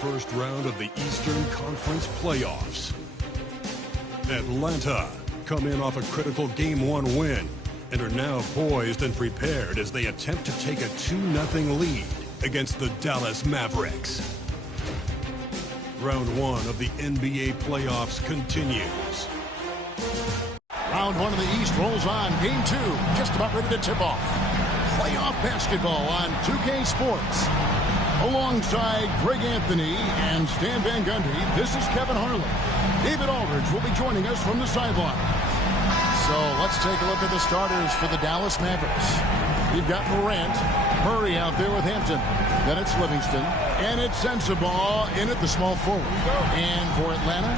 first round of the Eastern Conference playoffs. Atlanta come in off a critical Game 1 win and are now poised and prepared as they attempt to take a 2-0 lead against the Dallas Mavericks. Round 1 of the NBA playoffs continues. Round 1 of the East rolls on. Game 2 just about ready to tip off. Playoff basketball on 2K Sports. Alongside Greg Anthony and Stan Van Gundy, this is Kevin Harlan. David Aldridge will be joining us from the sideline. So let's take a look at the starters for the Dallas Mavericks. You've got Morant, Murray out there with Hampton. Then it's Livingston. And it's Sensabaugh in at the small forward. And for Atlanta,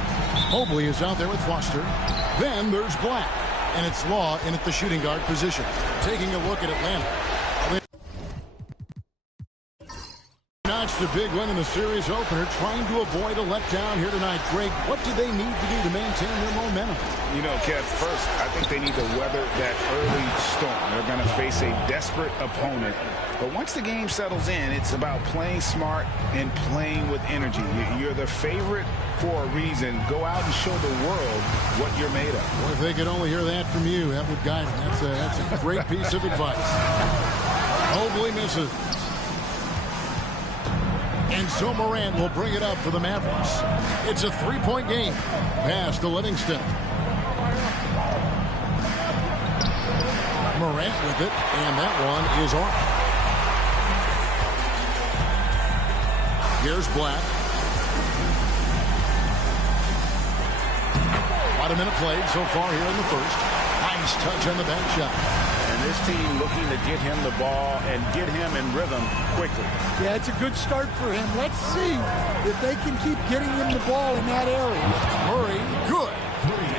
Mobley is out there with Foster. Then there's Black. And it's Law in at the shooting guard position. Taking a look at Atlanta. Notched a big win in the series opener, trying to avoid a letdown here tonight. Greg, what do they need to do to maintain their momentum? You know, Kev, first, I think they need to weather that early storm. They're going to face a desperate opponent. But once the game settles in, it's about playing smart and playing with energy. You're the favorite for a reason. Go out and show the world what you're made of. Well, if they could only hear that from you, that would guide them. That's a great piece of advice. Mobley misses. And so Morant will bring it up for the Mavericks. It's a three-point game. Pass to Livingston. Morant with it, and that one is off. Here's Black. About a minute played so far here in the first. Nice touch on the back shot. And this team looking to get him the ball and get him in rhythm quickly. Yeah, it's a good start for him. Let's see if they can keep getting him the ball in that area. Murray, good.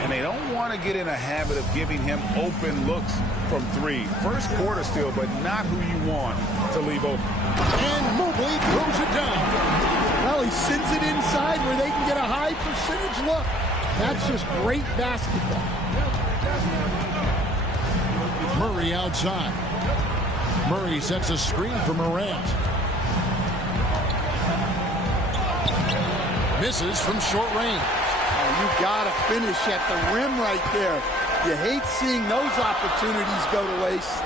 And they don't want to get in a habit of giving him open looks from three. First quarter still, but not who you want to leave open. And Mobley throws it down. Well, he sends it inside where they can get a high percentage look. That's just great basketball. Murray outside. Murray sets a screen for Morant. Misses from short range. Oh, you got to finish at the rim right there. You hate seeing those opportunities go to waste.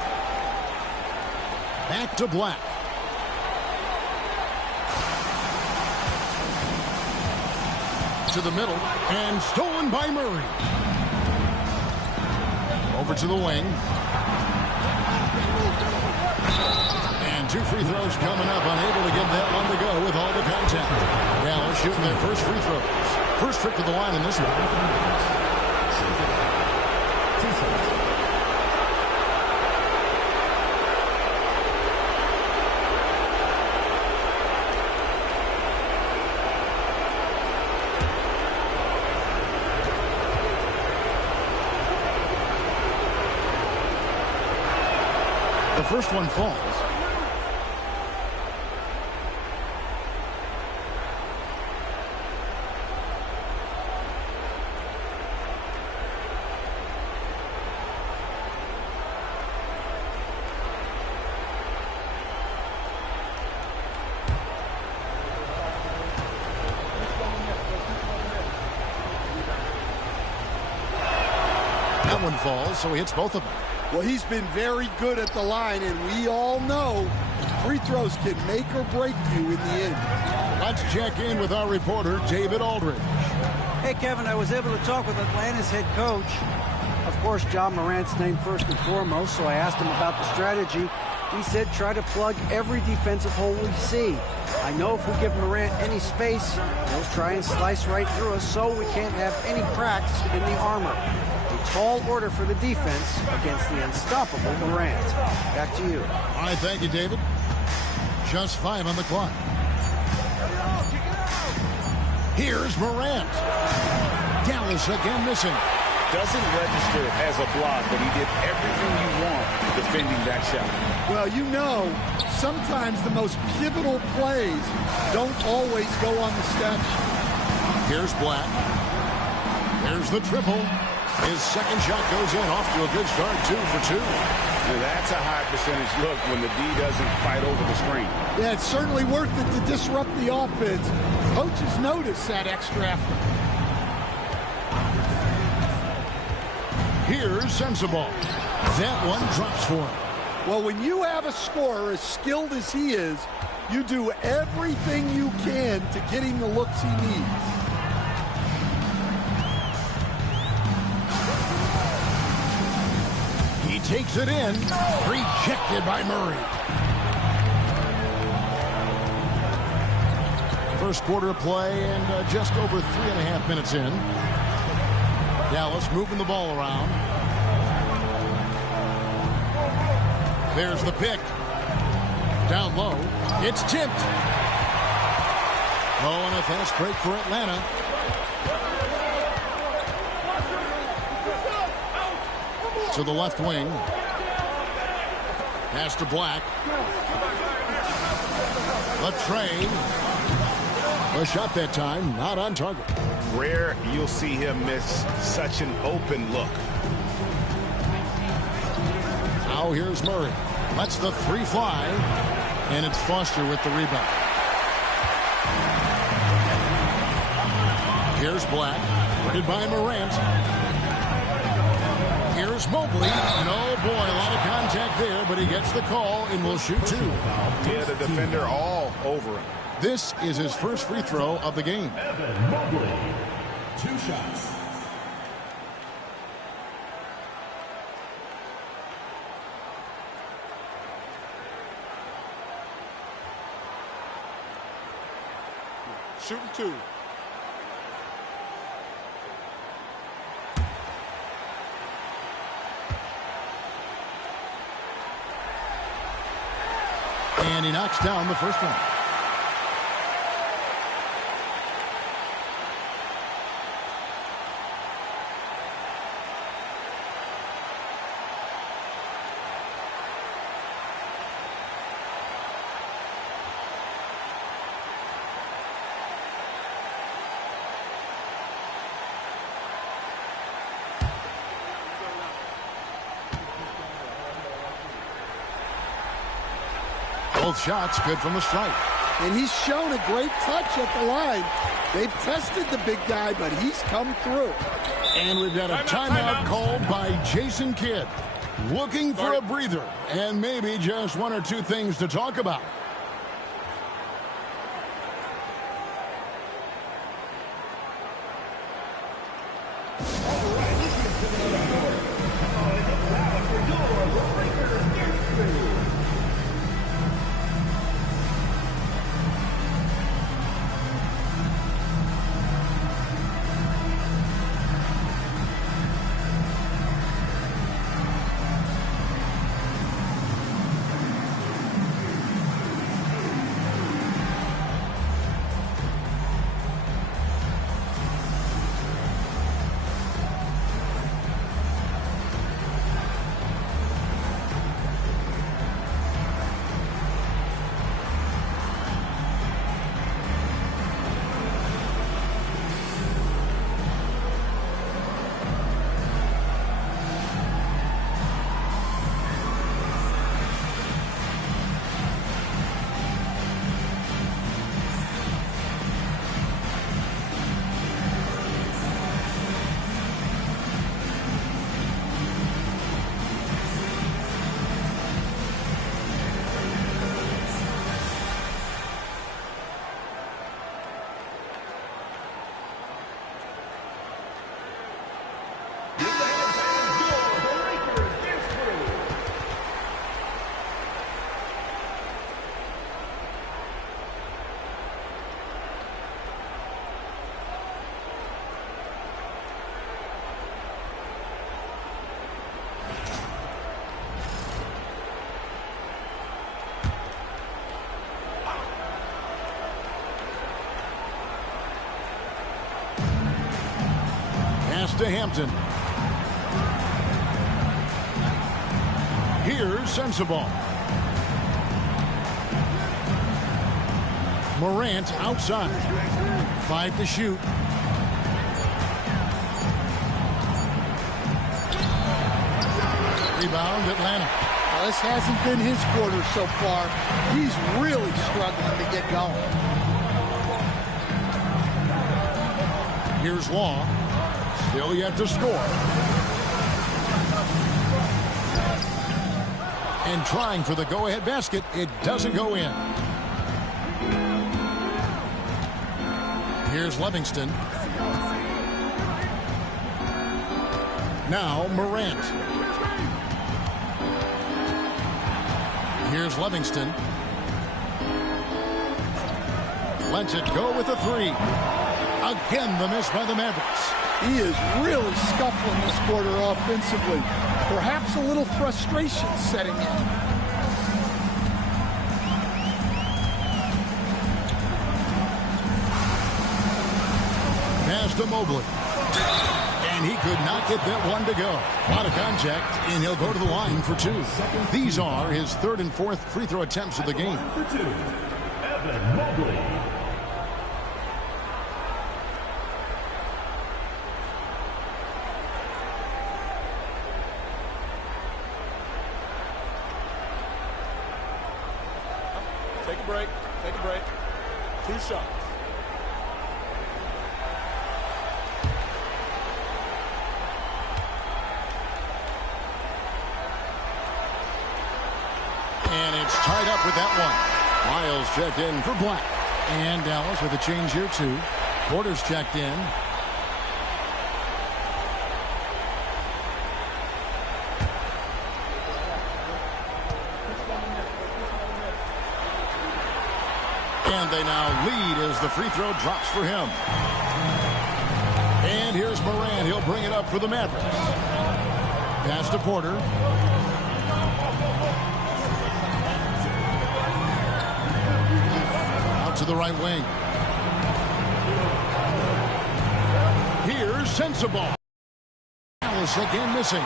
Back to Black. To the middle, and stolen by Murray. Over to the wing. And two free throws coming up, unable to get that one to go with all the contact. Dallas shooting their first free throws. First trip to the line in this one. The first one falls. That one falls, so he hits both of them. Well, he's been very good at the line, and we all know free throws can make or break you in the end. Let's check in with our reporter, David Aldridge. Hey, Kevin, I was able to talk with Atlanta's head coach. Of course, John Morant's named first and foremost, so I asked him about the strategy. He said try to plug every defensive hole we see. I know if we give Morant any space, he'll try and slice right through us, so we can't have any cracks in the armor. Tall order for the defense against the unstoppable Morant. Back to you. All right, thank you, David. Just 5 on the clock. Here's Morant. Dallas again missing. Doesn't register as a block, but he did everything you want defending that shot. Well, you know, sometimes the most pivotal plays don't always go on the stat sheet. Here's Black. There's the triple. His second shot goes in, off to a good start, 2 for 2. Now that's a high percentage look when the D doesn't fight over the screen. Yeah, it's certainly worth it to disrupt the offense. Coaches notice that extra effort. Here's Sensible. That one drops for him. Well, when you have a scorer as skilled as he is, you do everything you can to get him the looks he needs. He takes it in. Rejected by Murray. First quarter of play and just over 3.5 minutes in. Dallas moving the ball around. There's the pick. Down low. It's tipped. Oh, and a fast break for Atlanta. To the left wing. Pass to Black. The trade. A shot that time, not on target. Rare you'll see him miss such an open look. Now here's Murray. Lets the three fly. And it's Foster with the rebound. Here's Black. Guarded by Morant. Here's Mobley. And oh boy, a lot of contact there, but he gets the call and will shoot two. Yeah, the defender all over him. This is his first free throw of the game. Mobley, 2 shots. Shooting 2. And he knocks down the first one. Both shots good from the stripe. And he's shown a great touch at the line. They've tested the big guy, but he's come through. And we've got a timeout called by Jason Kidd. Looking for a breather and maybe just 1 or 2 things to talk about. To Hampton. Here's Sensible. Morant outside. 5 to shoot. Rebound Atlanta. Well, this hasn't been his quarter so far. He's really struggling to get going. Here's Law. Still yet to score. And trying for the go-ahead basket. It doesn't go in. Here's Livingston. Now Morant. Here's Livingston. Lets it go with a three. Again, the miss by the Mavericks. He is really scuffling this quarter offensively. Perhaps a little frustration setting in. Pass to Mobley. And he could not get that one to go. Out of contact, and he'll go to the line for two. These are his third and fourth free throw attempts of the game. For two, Evan Mobley. Take a break. Take a break. 2 shots. And it's tied up with that one. Miles checked in for Black. And Dallas with a change here too. Porter's checked in. And they now lead as the free throw drops for him. And here's Morant. He'll bring it up for the Mavericks. Pass to Porter. Out to the right wing. Here's Sensabaugh. Dallas again missing.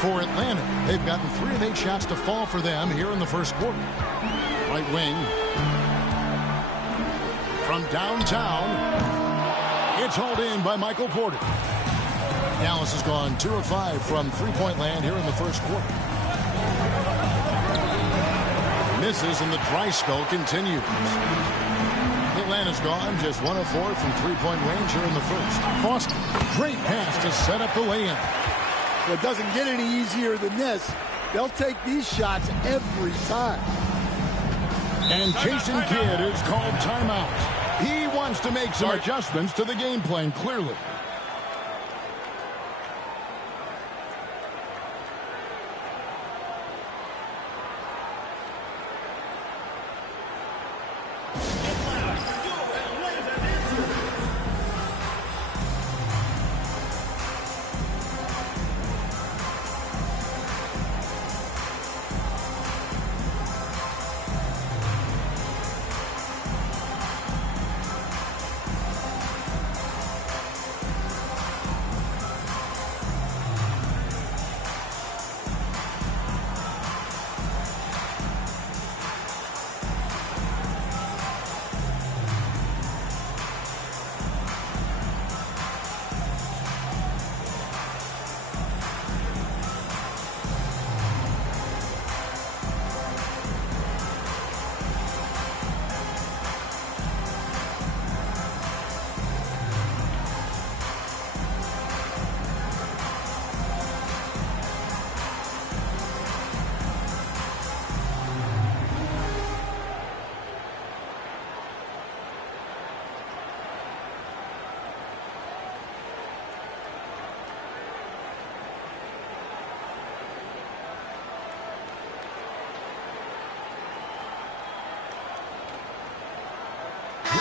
For Atlanta, they've gotten 3 of 8 shots to fall for them here in the first quarter. Right wing. From downtown, it's hauled in by Michael Porter. Dallas has gone 2 of 5 from three-point land here in the first quarter. Misses and the dry spell continues. Atlanta's gone just 1 of 4 from three-point range here in the first. Foster, great pass to set up the lay-in. Well, it doesn't get any easier than this. They'll take these shots every time. And Jason Kidd is called timeout. He wants to make some adjustments to the game plan, clearly.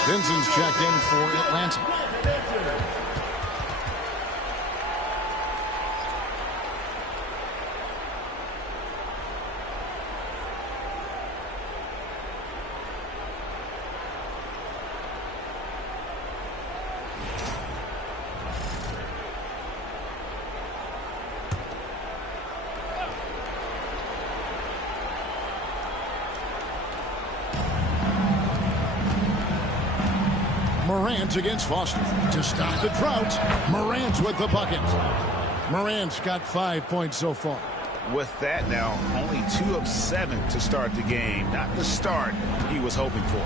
Vincent's checked in for Atlanta. Morant against Foster to stop the drought. Morant with the bucket. Morant's got 5 points so far. with that now, only 2 of 7 to start the game. Not the start he was hoping for.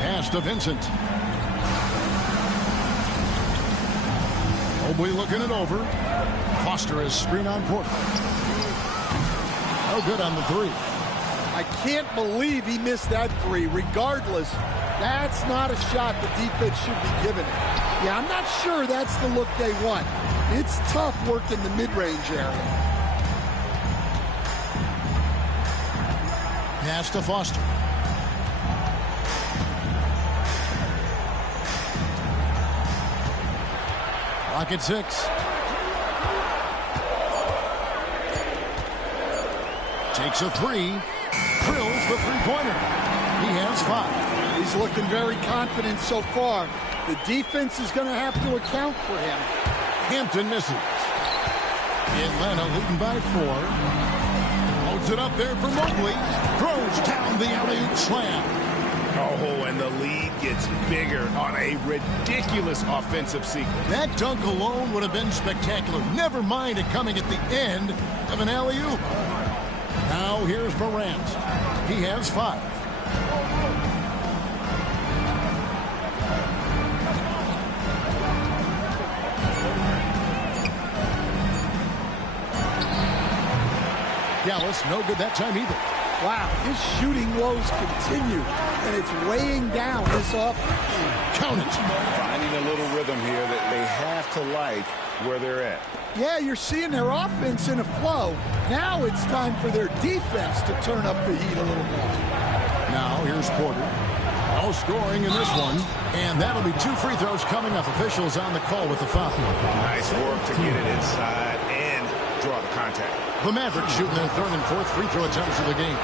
Pass to Vincent. Mobley looking it over. Foster is screen on Porter. No good on the 3. I can't believe he missed that 3. Regardless, that's not a shot the defense should be giving it. Yeah, I'm not sure that's the look they want. It's tough working the mid-range area. Pass to Foster. Clock at 6. Takes a 3. Drills the three-pointer. He has 5. He's looking very confident so far. The defense is going to have to account for him. Hampton misses. Atlanta leading by 4. Holds it up there for Mobley. Throws down the alley-oop slam. Oh, and the lead gets bigger on a ridiculous offensive sequence. That dunk alone would have been spectacular. Never mind it coming at the end of an alley-oop. Now here's Morant. He has 5. Dallas, no good that time either. Wow, his shooting woes continue, and it's weighing down this offense. Count it. Finding a little rhythm here that they have to like where they're at. Yeah, you're seeing their offense in a flow. Now it's time for their defense to turn up the heat a little more. Now here's Porter. No scoring in this one. And that'll be 2 free throws coming up. Officials on the call with the foul. Nice work to get it inside and draw the contact. The Mavericks shooting their 3rd and 4th free throw attempts of the game.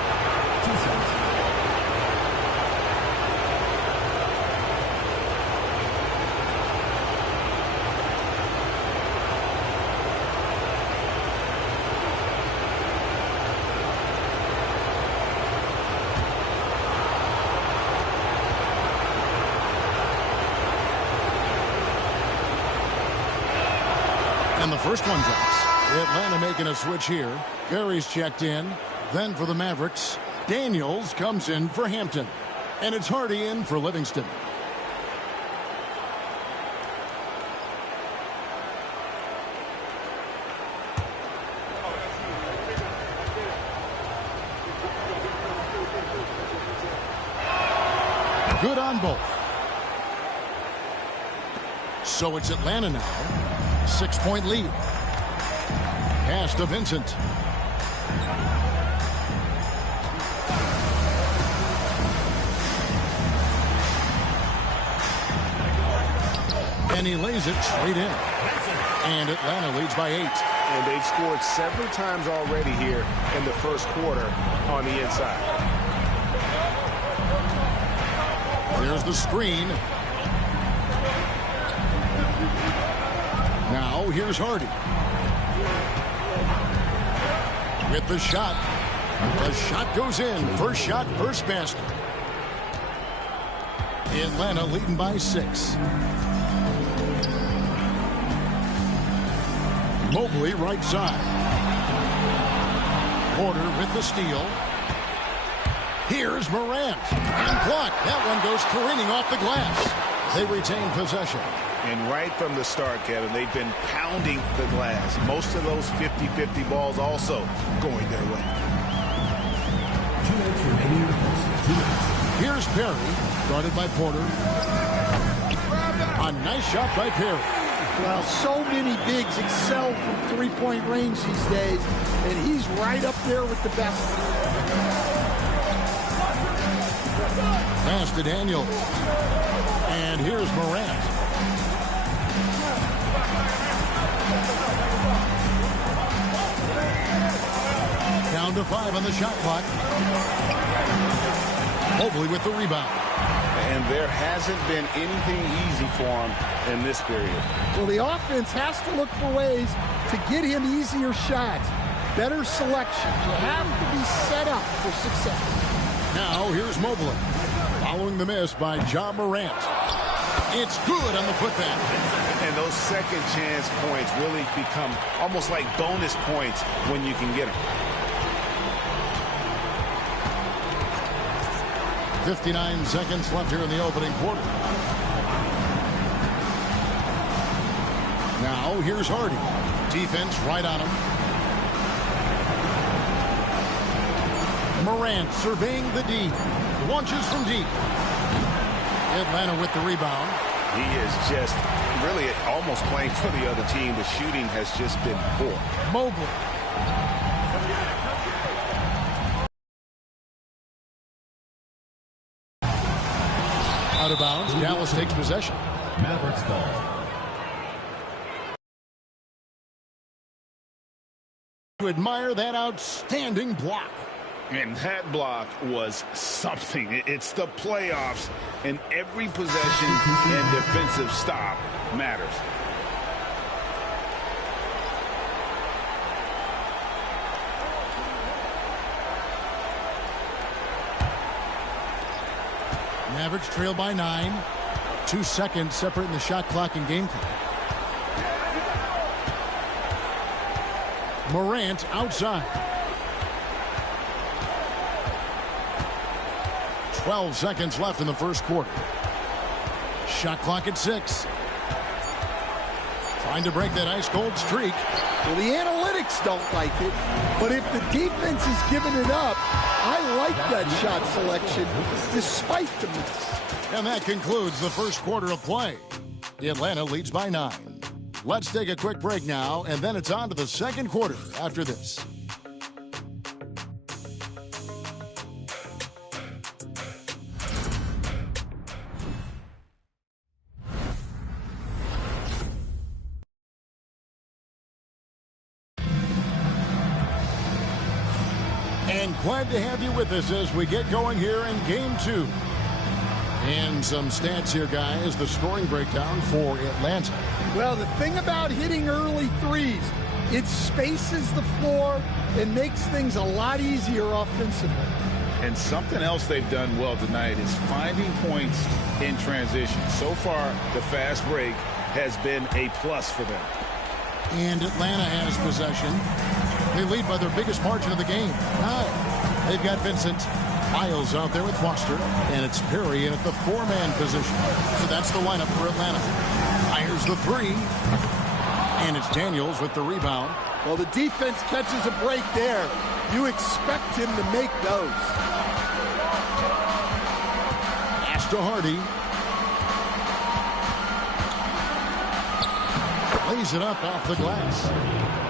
And the first one drops. Atlanta making a switch here. Barry's checked in. Then for the Mavericks, Daniels comes in for Hampton. And it's Hardy in for Livingston. Good on both. So it's Atlanta now. 6-point lead. Pass to Vincent. And he lays it straight in. And Atlanta leads by 8. And they've scored several times already here in the first quarter on the inside. There's the screen. Now here's Hardy. With the shot. The shot goes in. First shot, first basket. Atlanta leading by 6. Mobley right side. Porter with the steal. Here's Morant. And blocked. That one goes careening off the glass. They retain possession. And right from the start, Kevin, they've been pounding the glass. Most of those 50-50 balls also going their way. Here's Perry, guarded by Porter. A nice shot by Perry. Well, so many bigs excel from three-point range these days, and he's right up there with the best. Pass to Daniels. And here's Morant. Down to 5 on the shot clock. Mobley with the rebound. And there hasn't been anything easy for him in this period. Well, the offense has to look for ways to get him easier shots. Better selection. You have to be set up for success. Now here's Mobley. Following the miss by Ja Morant. It's good on the putback. And those second chance points really become almost like bonus points when you can get them. 59 seconds left here in the opening quarter. Now here's Hardy. Defense right on him. Morant surveying the D. Launches from deep. Atlanta with the rebound. He is just really almost playing for the other team. The shooting has just been poor. Mobley. Out of bounds. Dallas takes possession. Mavericks ball. To admire that outstanding block. And that block was something. It's the playoffs, and every possession and defensive stop matters. Mavericks trail by 9. 2 seconds separating the shot clock and game clock. Morant outside. 12 seconds left in the first quarter. Shot clock at 6. Trying to break that ice-cold streak. Well, the analytics don't like it, but if the defense is giving it up, I like that shot selection despite the miss. And that concludes the first quarter of play. Atlanta leads by 9. Let's take a quick break now, and then it's on to the second quarter after this. And glad to have you with us as we get going here in Game 2. And some stats here, guys. The scoring breakdown for Atlanta. Well, the thing about hitting early threes, it spaces the floor and makes things a lot easier offensively. And something else they've done well tonight is finding points in transition. So far, the fast break has been a plus for them. And Atlanta has possession. They lead by their biggest margin of the game, 9. They've got Vincent. Miles out there with Foster, and it's Perry in at the 4-man position. So that's the lineup for Atlanta. Fires the 3, and it's Daniels with the rebound. Well, the defense catches a break there. You expect him to make those. Pass to Hardy. Lays it up off the glass.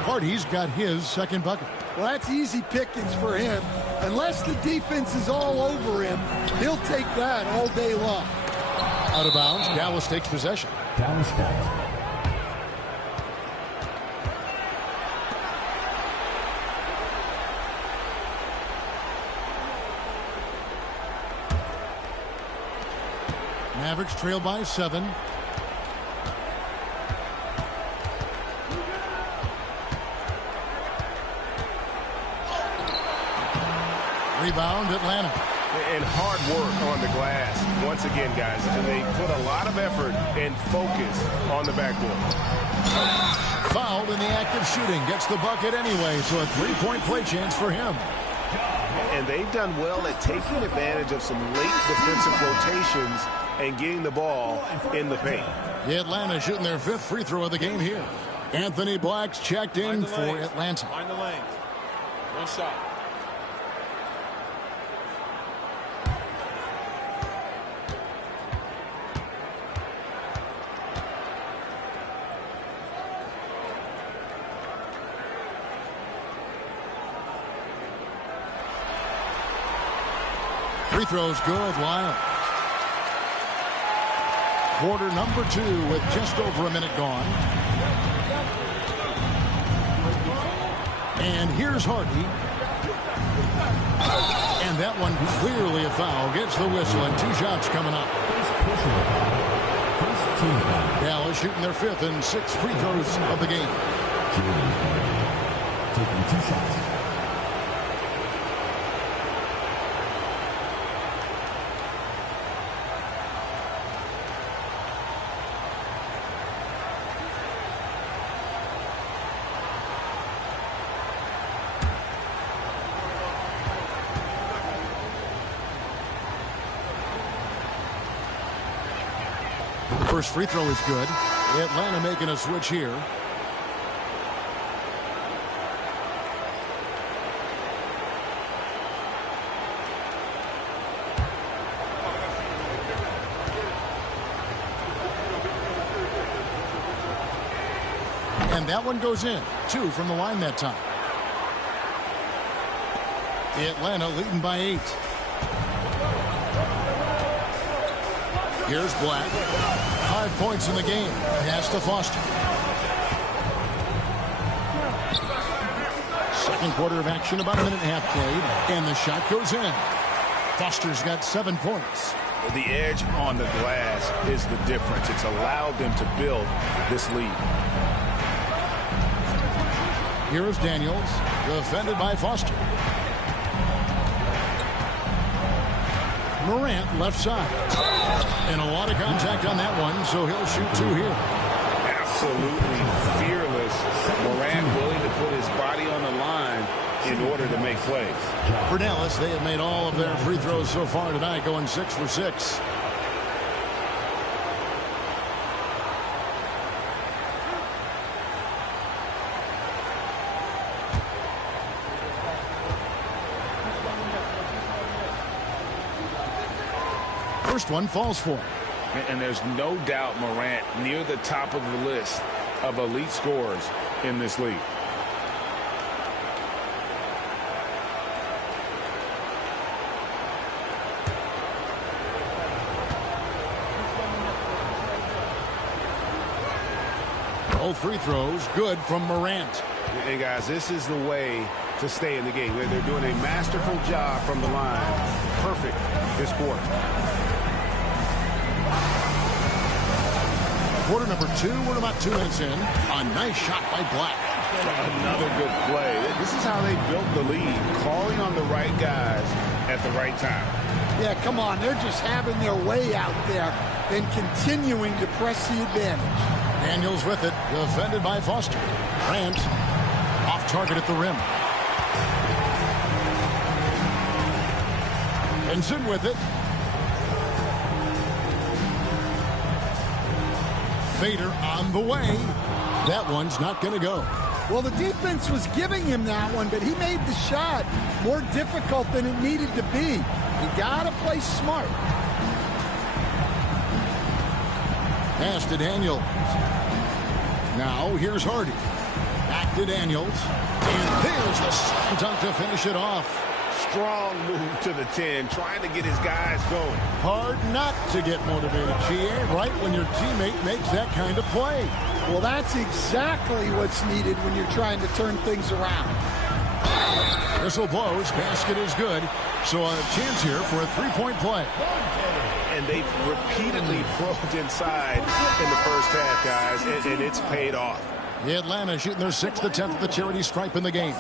Hardy's got his second bucket. Well, that's easy pickings for him. Unless the defense is all over him, he'll take that all day long. Out of bounds. Dallas takes possession. Dallas ball. Mavericks trail by 7. Rebound, Atlanta. And hard work on the glass once again, guys. And they put a lot of effort and focus on the backboard. Fouled in the act of shooting. Gets the bucket anyway, so a 3-point play chance for him. And they've done well at taking advantage of some late defensive rotations and getting the ball in the paint. Atlanta shooting their 5th free throw of the game here. Anthony Black's checked in for Atlanta. Find the lanes. One shot. Free throws good, Lyle. Quarter number 2 with just over a minute gone. And here's Hardy. And that one clearly a foul. Gets the whistle and 2 shots coming up. Dallas shooting their 5th and 6th free throws of the game. Taking 2 shots. First free throw is good. Atlanta making a switch here. And that one goes in. 2 from the line that time. Atlanta leading by 8. Here's Black. 5 points in the game. Pass to Foster. Second quarter of action, about a minute and a half played. And the shot goes in. Foster's got 7 points. The edge on the glass is the difference. It's allowed them to build this lead. Here is Daniels, defended by Foster. Morant left side. And a lot of contact on that one, so he'll shoot 2 here. Absolutely fearless. Morant willing to put his body on the line in order to make plays. For Dallas, they have made all of their free throws so far tonight, going 6 for 6. First one falls for him. And there's no doubt Morant near the top of the list of elite scorers in this league. Both free throws good from Morant. Hey, guys, this is the way to stay in the game. They're doing a masterful job from the line. Perfect this quarter. Quarter number 2, we're about 2 minutes in. A nice shot by Black. Another good play. This is how they built the lead, calling on the right guys at the right time. Yeah, come on. They're just having their way out there and continuing to press the advantage. Daniels with it, defended by Foster. Grant off target at the rim. Benson with it. Fader on the way. That one's not going to go. Well, the defense was giving him that one, but he made the shot more difficult than it needed to be. You got to play smart. Pass to Daniels. Now here's Hardy. Back to Daniels. And there's the slam dunk to finish it off. Strong move to the 10, trying to get his guys going. Hard not to get motivated, GA, right when your teammate makes that kind of play. Well, that's exactly what's needed when you're trying to turn things around. Whistle blows. Basket is good. So a chance here for a three-point play. And they've repeatedly probed inside in the first half, guys, and it's paid off. Atlanta shooting their 6th attempt at the charity stripe in the game.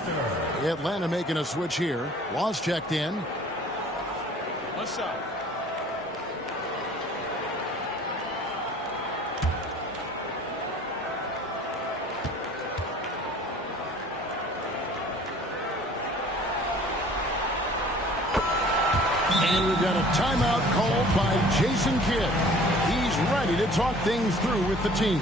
Atlanta making a switch here. Laws checked in. What's up? And we've got a timeout called by Jason Kidd. He's ready to talk things through with the team.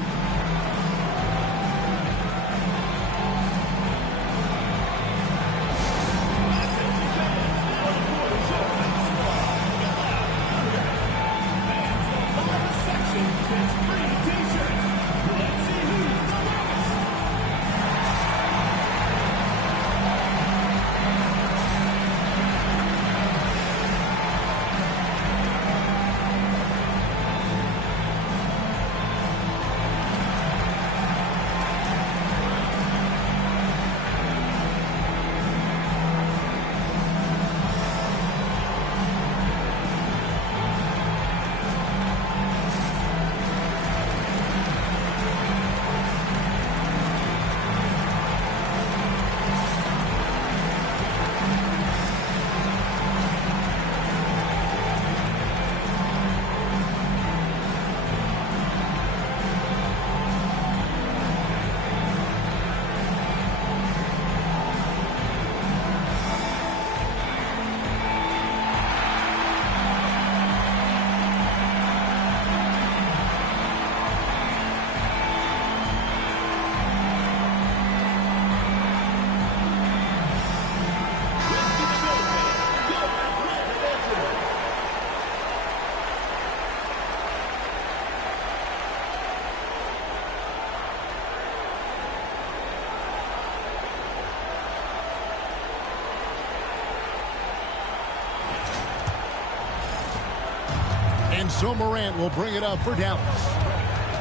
And so Morant will bring it up for Dallas.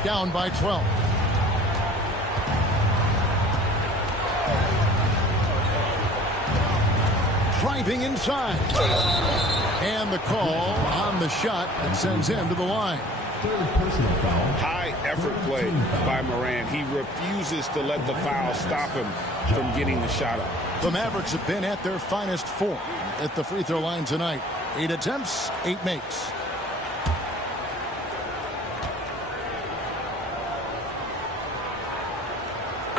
Down by 12. Driving inside. And the call on the shot that sends him to the line. Third personal foul. High effort play by Morant. He refuses to let the foul stop him from getting the shot up. The Mavericks have been at their finest 4 at the free throw line tonight. 8 attempts, 8 makes.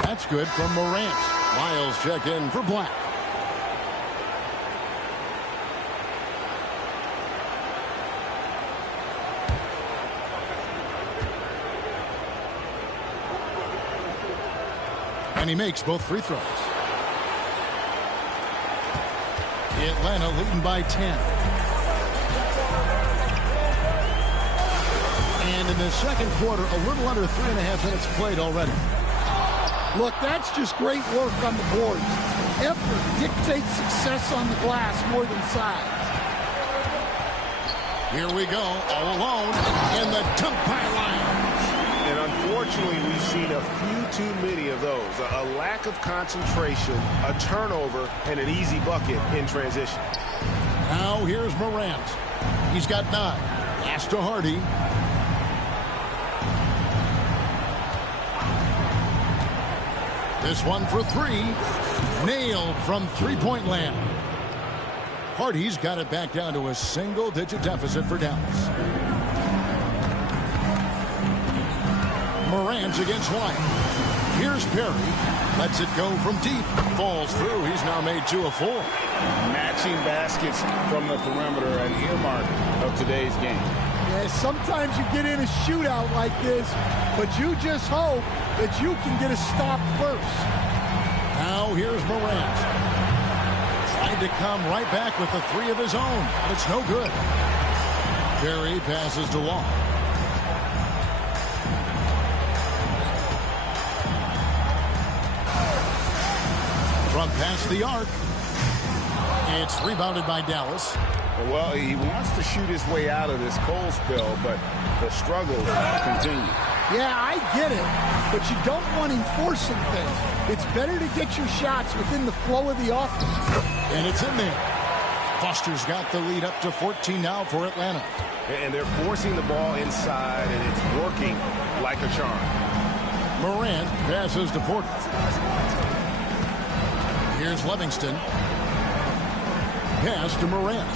That's good from Morant. Lyles check in for Black. And he makes both free throws. Atlanta leading by 10. And in the second quarter, a little under 3.5 minutes played already. Look, that's just great work on the boards. Effort dictates success on the glass more than size. Here we go, all alone in the dunk pylon. And unfortunately, we've seen a few too many of those. A lack of concentration, a turnover, and an easy bucket in transition. Now here's Morant. He's got 9. Pass to Hardy. This one for 3. Nailed from three-point land. Hardy's got it back down to a single-digit deficit for Dallas. Morant against White. Here's Perry. Lets it go from deep. Falls through. He's now made 2 of 4. Matching baskets from the perimeter, an earmark of today's game. Yeah, sometimes you get in a shootout like this, but you just hope that you can get a stop first. Now here's Morant. Tried to come right back with the 3 of his own, but it's no good. Perry passes to Long. From past the arc. It's rebounded by Dallas. Well, he wants to shoot his way out of this cold spell, but the struggles continue. Yeah, I get it, but you don't want him forcing things. It's better to get your shots within the flow of the offense. And it's in there. Foster's got the lead up to 14 now for Atlanta. And they're forcing the ball inside, and it's working like a charm. Morant passes to Porter. Here's Livingston. Pass to Morant.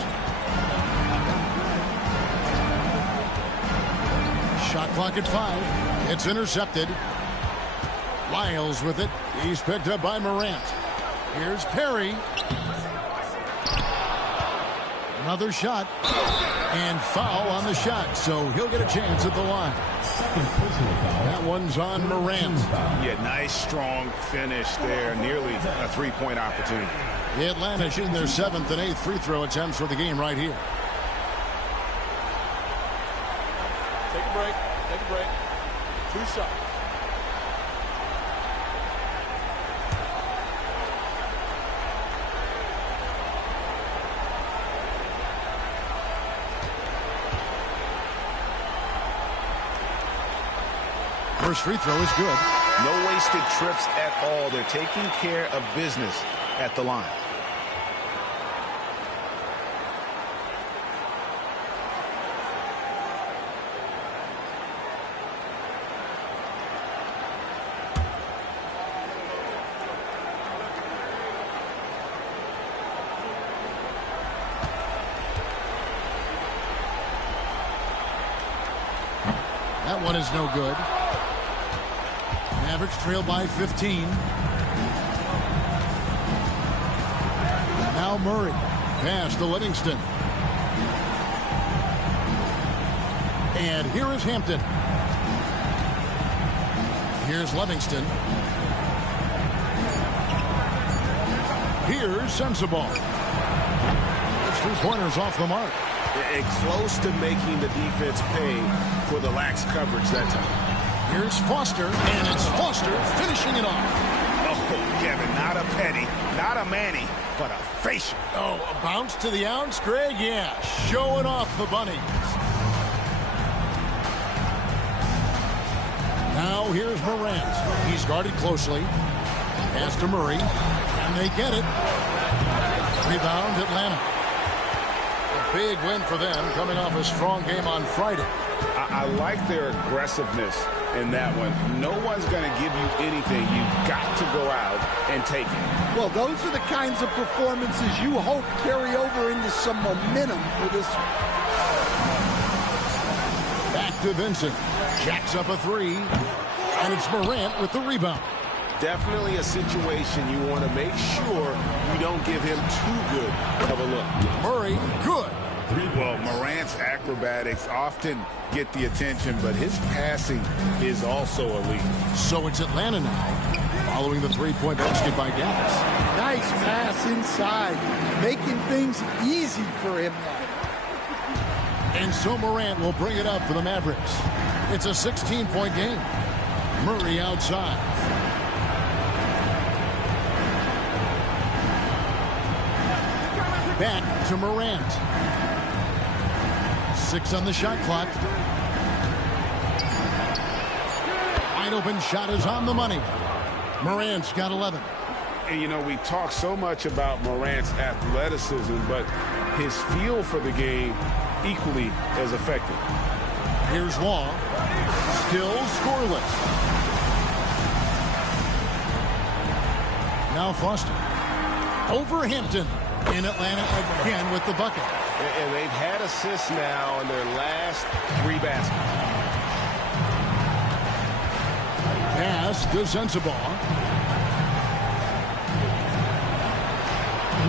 Shot clock at 5. It's intercepted. Lyles with it. He's picked up by Morant. Here's Perry. Another shot. And foul on the shot, so he'll get a chance at the line. That one's on Morant. Yeah, nice, strong finish there. Nearly a 3-point opportunity. Atlanta shooting their 7th and 8th free throw attempts for the game right here. Take a break. Take a break. 2 shots. First free throw is good. No wasted trips at all. They're taking care of business at the line. That one is no good. Mavericks trail by 15. Now Murray. Pass to Livingston. And here is Hampton. Here's Livingston. Here's Sensabaugh. It's 3 pointers off the mark. And close to making the defense pay for the lax coverage that time. Here's Foster, and it's Foster finishing it off. Oh, Kevin, not a Petty, not a Manny, but a facial. Oh, a bounce to the ounce, Greg? Yeah, showing off the bunnies. Now here's Morant. He's guarded closely. Pass to Murray. And they get it. Rebound Atlanta. A big win for them coming off a strong game on Friday. I like their aggressiveness in that one. No one's going to give you anything. You've got to go out and take it. Well, those are the kinds of performances you hope carry over into some momentum for this. Back to Vincent. Jacks up a three. And it's Morant with the rebound. Definitely a situation you want to make sure you don't give him too good of a look. Murray, good. Well, Morant's acrobatics often get the attention, but his passing is also elite. So it's Atlanta now, following the three-point basket by Dallas. Nice pass inside, making things easy for him now. And so Morant will bring it up for the Mavericks. It's a 16-point game. Murray outside. Back to Morant. 6 on the shot clock. Wide open shot is on the money. Morant's got 11. And, you know, we talk so much about Morant's athleticism, but his feel for the game equally as effective. Here's Long. Still scoreless. Now Foster. Over Hampton. In Atlanta again with the bucket. And they've had assists now in their last 3 baskets. Pass to Sensabaugh.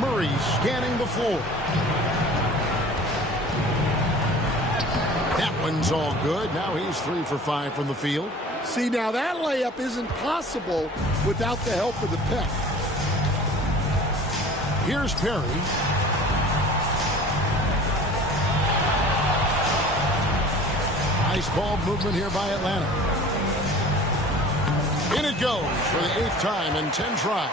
Murray scanning the floor. That one's all good. Now he's 3 for 5 from the field. See, now that layup isn't possible without the help of the pick. Here's Perry. Nice ball movement here by Atlanta. In it goes for the 8th time in 10 tries.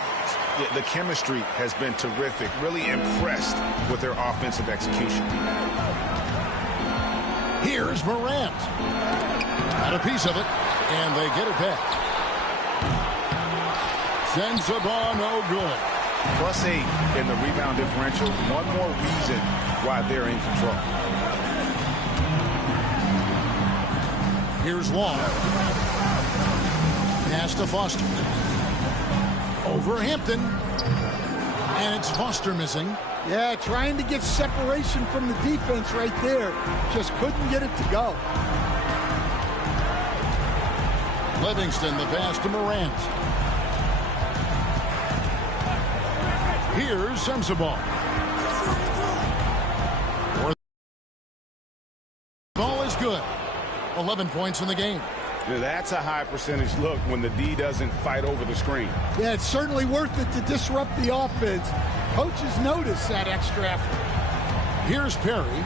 Yeah, the chemistry has been terrific. Really impressed with their offensive execution. Here's Morant. Got a piece of it, and they get it back. Sensabaugh, no good. +8 in the rebound differential. One more reason why they're in control. Here's Long. Pass to Foster. Over Hampton. And it's Foster missing. Yeah, trying to get separation from the defense right there. Just couldn't get it to go. Livingston, the pass to Morant. Here's Sensabaugh. Ball is good. 11 points in the game. Now, that's a high percentage look when the D doesn't fight over the screen. Yeah, it's certainly worth it to disrupt the offense. Coaches notice that extra effort. Here's Perry.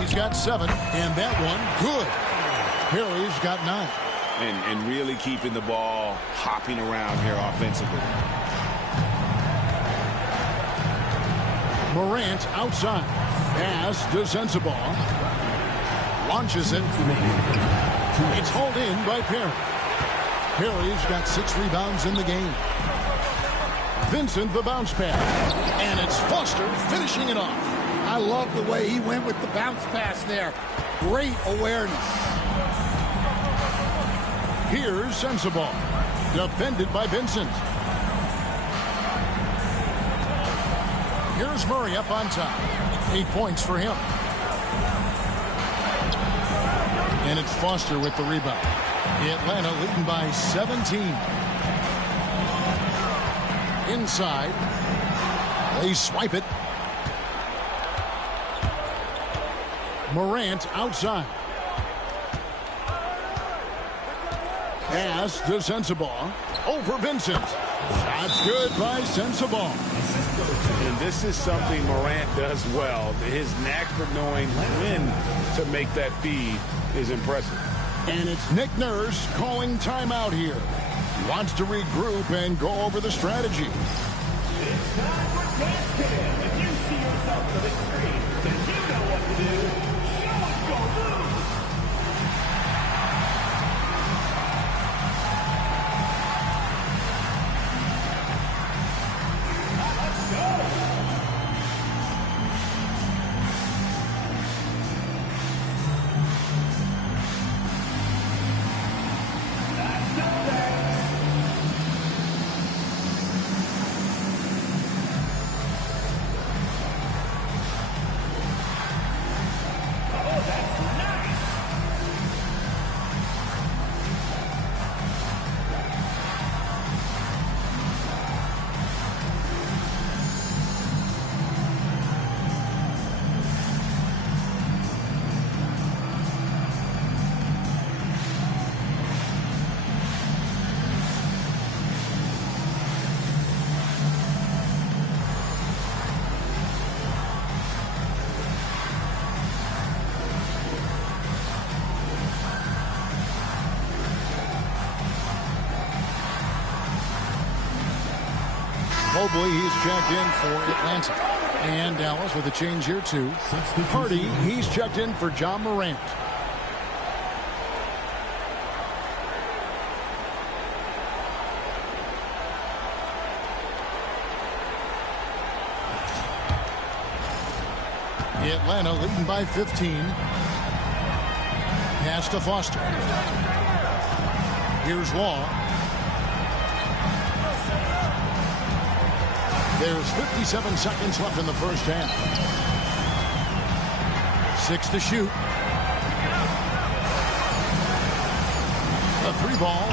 He's got 7, and that one, good. Perry's got 9. And really keeping the ball hopping around here offensively. Morant outside. Pass to Sensabaugh. Launches it. It's hauled in by Perry. Perry's got 6 rebounds in the game. Vincent the bounce pass. And it's Foster finishing it off. I love the way he went with the bounce pass there. Great awareness. Here's Sensabaugh. Defended by Vincent. Here's Murray up on top. 8 points for him. And it's Foster with the rebound. Atlanta leading by 17. Inside. They swipe it. Morant outside. Pass to Sensabaugh. Over Vincent. That's good by Sensabaugh. And this is something Morant does well. His knack for knowing when to make that feed is impressive. And it's Nick Nurse calling timeout here. He wants to regroup and go over the strategy. It's time for dance cam. If you see yourself on the screen, then you know what to do. Show us your moves. Mobley, he's checked in for Atlanta. And Dallas with a change here, too. Hardy, he's checked in for John Morant. Atlanta leading by 15. Pass to Foster. Here's Law. There's 57 seconds left in the first half. 6 to shoot. A 3-ball.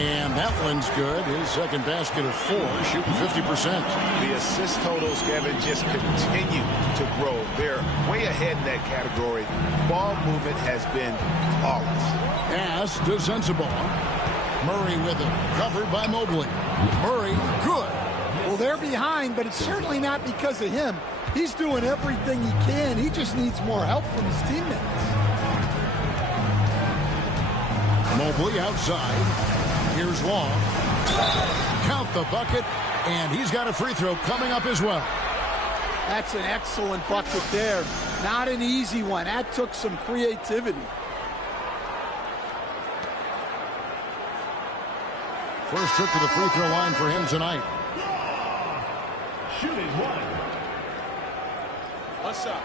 And that one's good. His second basket of 4, shooting 50%. The assist totals, Kevin, just continue to grow. They're way ahead in that category. Ball movement has been flawless. Pass to Sensabaugh. Murray with it. Covered by Mobley. Murray, good. Well, they're behind, but it's certainly not because of him. He's doing everything he can. He just needs more help from his teammates. Mobley outside. Here's Law. Count the bucket, and he's got a free throw coming up as well. That's an excellent bucket there. Not an easy one. That took some creativity. First trip to the free throw line for him tonight. Shooting one. One shot.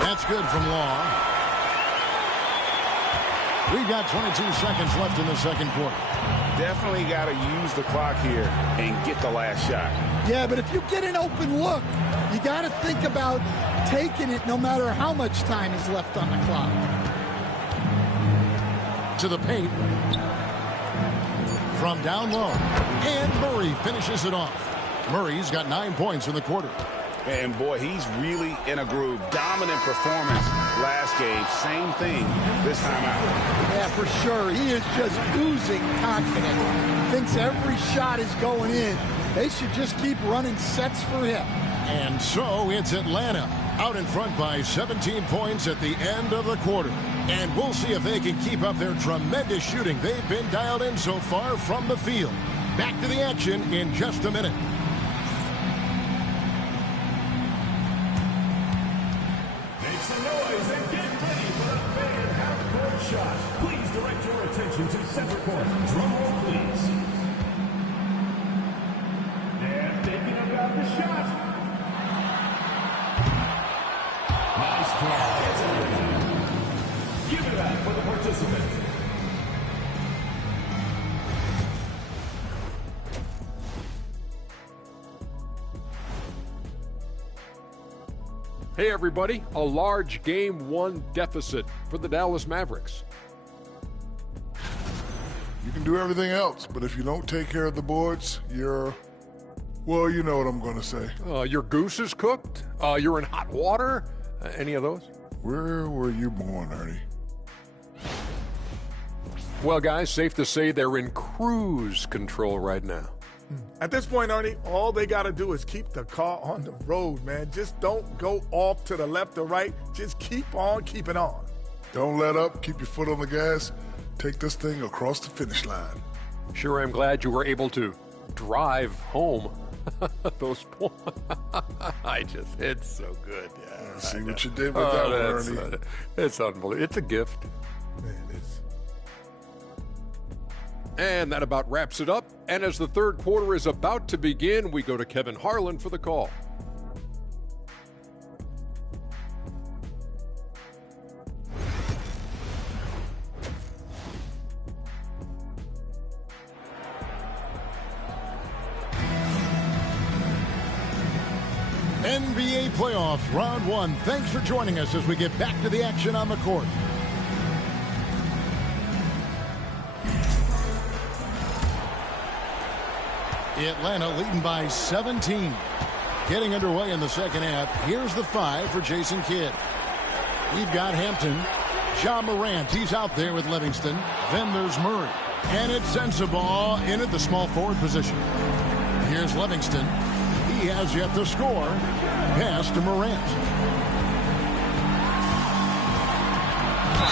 That's good from Law. We've got 22 seconds left in the second quarter. Definitely got to use the clock here and get the last shot. Yeah, but if you get an open look, you got to think about taking it no matter how much time is left on the clock. To the paint. From down low. And Murray finishes it off. Murray's got 9 points in the quarter. And, boy, he's really in a groove. Dominant performance last game. Same thing this time out. Yeah, for sure. He is just oozing confidence. Thinks every shot is going in. They should just keep running sets for him. And so it's Atlanta out in front by 17 points at the end of the quarter. And we'll see if they can keep up their tremendous shooting they've been dialed in so far from the field. Back to the action in just a minute. Shot. Please direct your attention to center court. Drum roll, please. They're thinking about the shot. Nice draw. Give it up for the participant. Hey everybody, a large Game 1 deficit for the Dallas Mavericks. You can do everything else, but if you don't take care of the boards, well, you know what I'm going to say. Your goose is cooked? You're in hot water? Any of those? Where were you born, Ernie? Well, guys, safe to say they're in cruise control right now. At this point, Ernie, all they got to do is keep the car on the road, man. Just don't go off to the left or right. Just keep on keeping on. Don't let up. Keep your foot on the gas. Take this thing across the finish line. Sure, I'm glad you were able to drive home. Those points. It's so good. Yeah, see what you did with that one, Ernie. It's unbelievable. It's a gift. Man, it's... And that about wraps it up. And as the third quarter is about to begin, we go to Kevin Harlan for the call. NBA playoffs, round 1. Thanks for joining us as we get back to the action on the court. Atlanta leading by 17. Getting underway in the second half. Here's the 5 for Jason Kidd. We've got Hampton. John Morant, he's out there with Livingston. Then there's Murray. And it's Sensabaugh in at the small forward position. Here's Livingston. He has yet to score. Pass to Morant.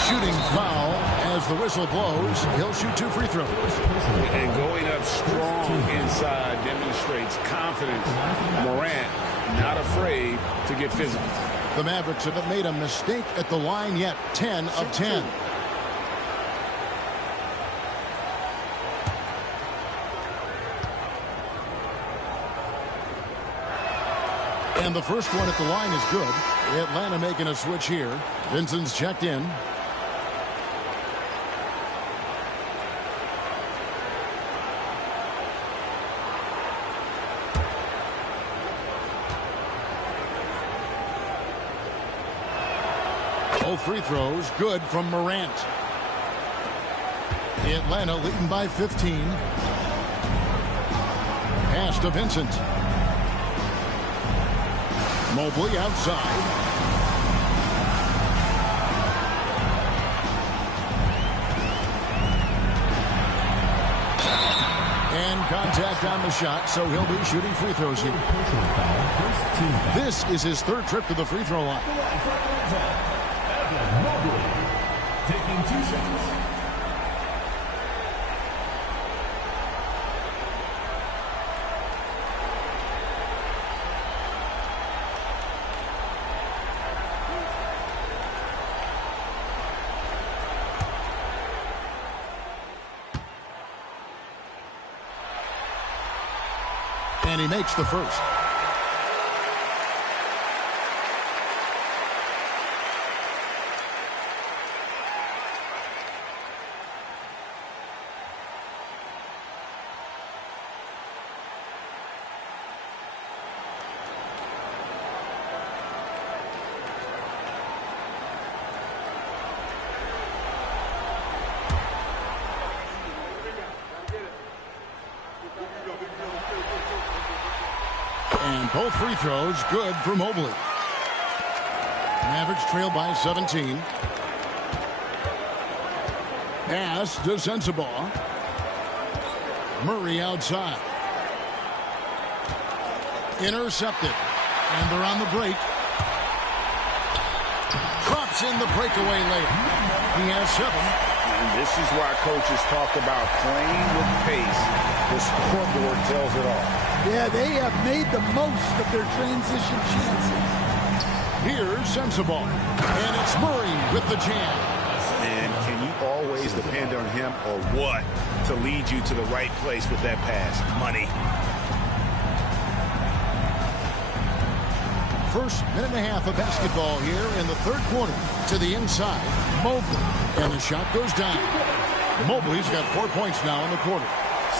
Shooting foul as the whistle blows. He'll shoot 2 free throws. And going up strong inside demonstrates confidence. Morant not afraid to get physical. The Mavericks haven't made a mistake at the line yet. 10 of 10. And the first one at the line is good. Atlanta making a switch here. Vincent's checked in. Both free throws good from Morant. Atlanta leading by 15. Pass to Vincent. Mobley outside. And contact on the shot, so he'll be shooting free throws here. This is his 3rd trip to the free throw line. Mobley taking 2 shots. And he makes the first. And both free throws good for Mobley. Mavericks trail by 17. Pass to Sensabaugh. Murray outside. Intercepted. And they're on the break. Drops in the breakaway layup. He has 7. And this is why coaches talk about playing with pace. The scoreboard tells it all. Yeah, they have made the most of their transition chances. Here's Sensabaugh. And it's Murray with the jam. And can you always depend on him or what to lead you to the right place with that pass? Money. First minute and a half of basketball here in the 3rd quarter. To the inside, Mobley. And the shot goes down. Mobley's got 4 points now in the quarter.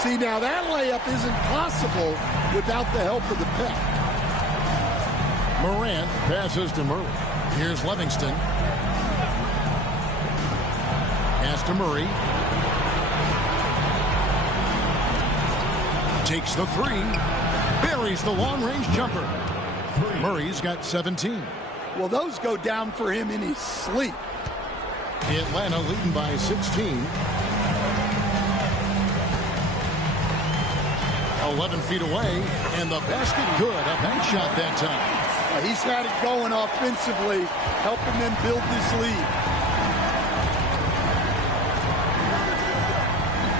See, now that layup isn't possible without the help of the pep. Morant passes to Murray. Here's Livingston. Pass to Murray. Takes the 3. Buries the long-range jumper. Murray's got 17. Well, those go down for him in his sleep. Atlanta leading by 16. 11 feet away, and the basket good. A bank shot that time. He's had it going offensively, helping them build this lead.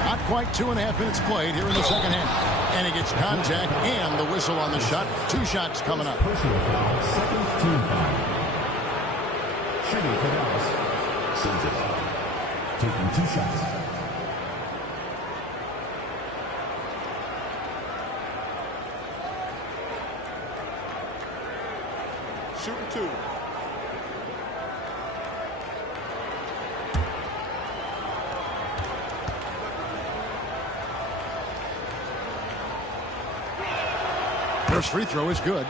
Not quite 2.5 minutes played here in the second half. And he gets contact and the whistle on the shot. 2 shots coming up. Personal foul, 2nd team foul. Shooting for Dallas. Sensabaugh taking 2 shots. Shooting 2. First free throw is good.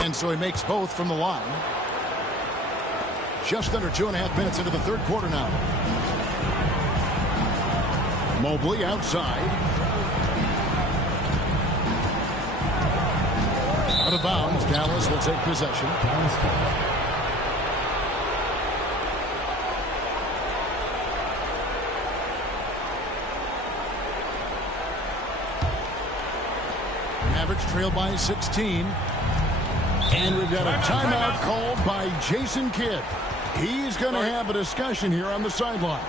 And so he makes both from the line. Just under 2.5 minutes into the 3rd quarter now. Mobley outside. Out of bounds. Dallas will take possession. Mavericks trail by 16. And we've got a timeout called by Jason Kidd. He's going to have a discussion here on the sideline.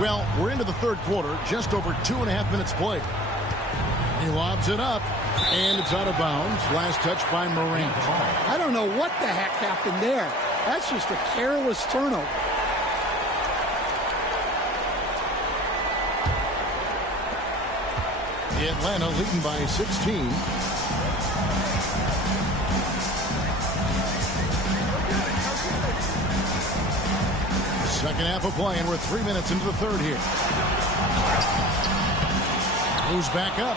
Well, we're into the third quarter, just over 2.5 minutes played. He lobs it up, and it's out of bounds. Last touch by Morant. I don't know what the heck happened there. That's just a careless turnover. Atlanta leading by 16. Second half of play, and we're 3 minutes into the third here. Moves back up.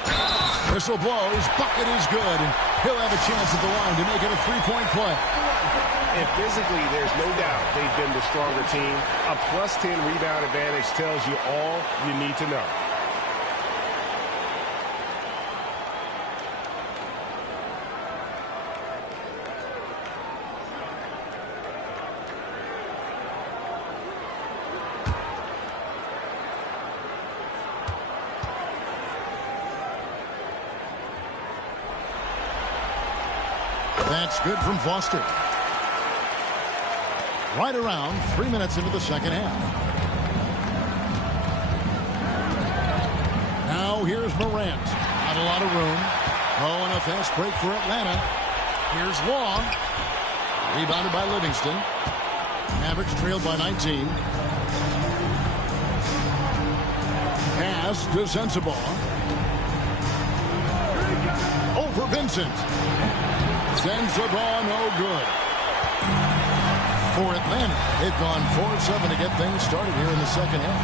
Whistle blows. Bucket is good, and he'll have a chance at the line to make it a three-point play. And physically, there's no doubt they've been the stronger team. A +10 rebound advantage tells you all you need to know. That's good from Foster. Right around 3 minutes into the second half. Now here's Morant. Not a lot of room. Oh, and a fast break for Atlanta. Here's Long. Rebounded by Livingston. Mavericks trailed by 19. Pass to Sensabaugh. Over Vincent. Sensabaugh, no good. For Atlanta, they've gone 4-7 to get things started here in the second half.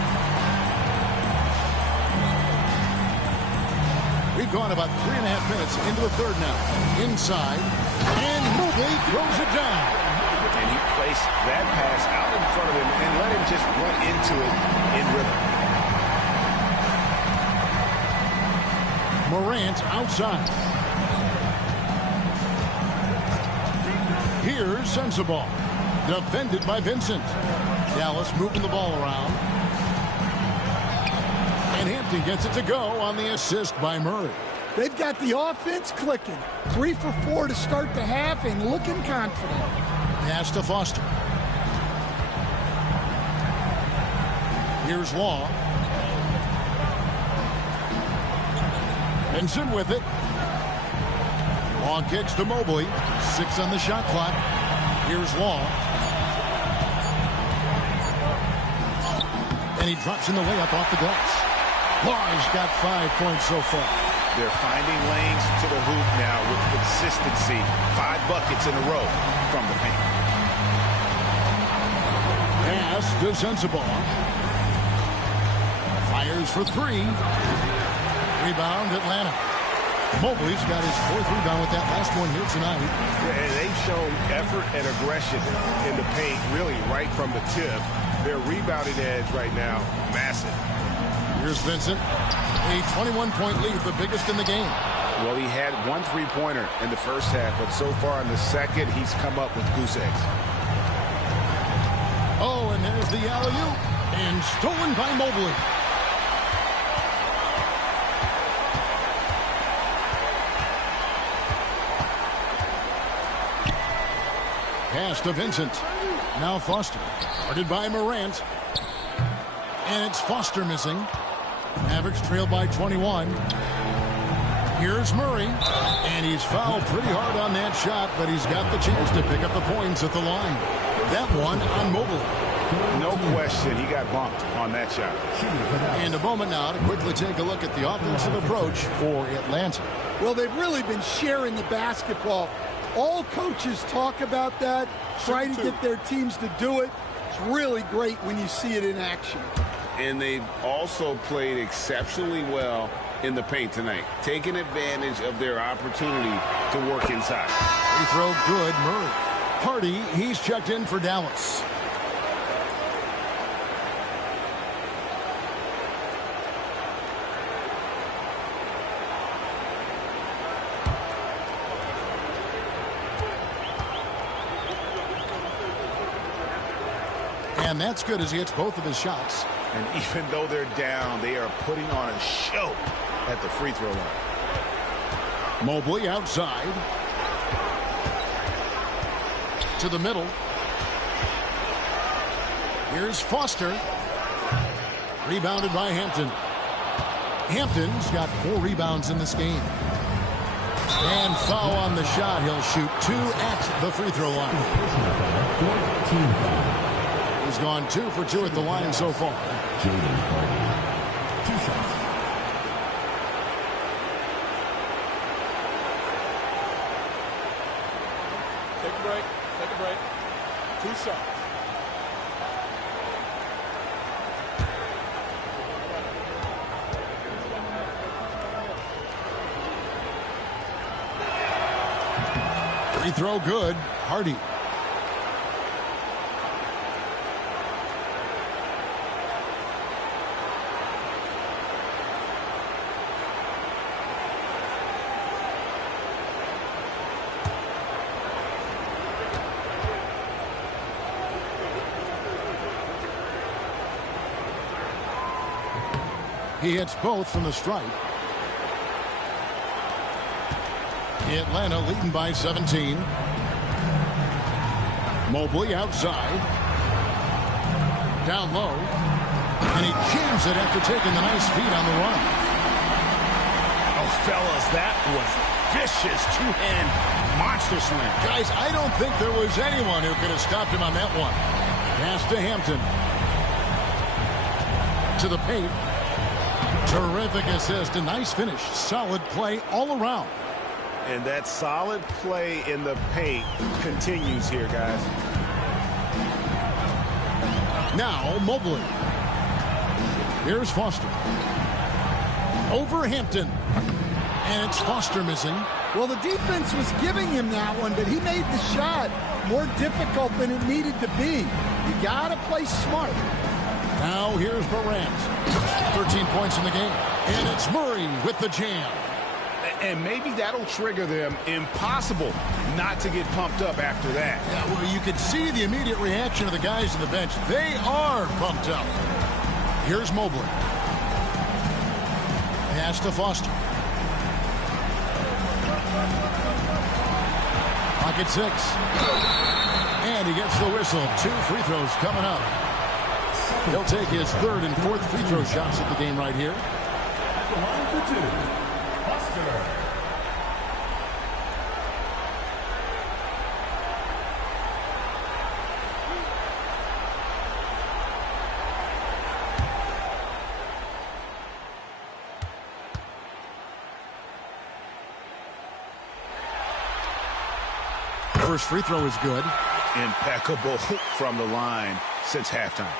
We've gone about 3.5 minutes into the third now. Inside, and Mobley throws it down. And he placed that pass out in front of him and let him just run into it in rhythm. Morant outside. Here's Sensabaugh. Defended by Vincent. Dallas moving the ball around. And Hampton gets it to go on the assist by Murray. They've got the offense clicking. 3 for 4 to start the half and looking confident. Pass to Foster. Here's Law. Vincent with it. Long kicks to Mobley. 6 on the shot clock. Here's Law. And he drops in the layup off the glass. Law's got 5 points so far. They're finding lanes to the hoop now with consistency. 5 buckets in a row from the paint. Pass to Sensabaugh. Fires for 3. Rebound, Atlanta. Mobley's got his 4th rebound with that last one here tonight. Yeah, and they've shown effort and aggression in the paint, really right from the tip. Their rebounding edge right now, massive. Here's Vincent. A 21-point lead, the biggest in the game. Well, he had 1 3-pointer in the first half, but so far in the second, he's come up with goose eggs. Oh, and there's the alley-oop. And stolen by Mobley. Pass to Vincent. Now Foster. Guarded by Morant. And it's Foster missing. Mavericks trailed by 21. Here's Murray. And he's fouled pretty hard on that shot, but he's got the chance to pick up the points at the line. That one on Mobley. No question, he got bumped on that shot. And a moment now to quickly take a look at the offensive approach for Atlanta. Well, they've really been sharing the basketball. All coaches talk about that, try to get their teams to do it. It's really great when you see it in action. And they've also played exceptionally well in the paint tonight, taking advantage of their opportunity to work inside. Free throw good, Murray. Hardy, he's checked in for Dallas. And that's good as he hits both of his shots. And even though they're down, they are putting on a show at the free throw line. Mobley outside. To the middle. Here's Foster. Rebounded by Hampton. Hampton's got 4 rebounds in this game. And foul on the shot. He'll shoot 2 at the free throw line. He's gone 2 for 2 at the line so far. 2 shots. Take a break. Take a break. 2 shots. Free throw good. Hardy. He hits both from the stripe. Atlanta leading by 17. Mobley outside. Down low. And he jams it after taking the nice feed on the run. Oh, fellas, that was vicious two-hand monster slam. Guys, I don't think there was anyone who could have stopped him on that one. Pass to Hampton. To the paint. Terrific assist. A nice finish. Solid play all around. And that solid play in the paint continues here, guys. Now Mobley. Here's Foster. Over Hampton. And it's Foster missing. Well, the defense was giving him that one, but he made the shot more difficult than it needed to be. You got to play smart. Now here's Morant. 13 points in the game. And it's Murray with the jam. And maybe that'll trigger them. Impossible not to get pumped up after that. Yeah, well, you could see the immediate reaction of the guys on the bench. They are pumped up. Here's Mobley. Pass to Foster. Pocket 6. And he gets the whistle. 2 free throws coming up. He'll take his 3rd and 4th free throw shots at the game right here. Line for 2. Foster. first free throw is good. Impeccable from the line since halftime.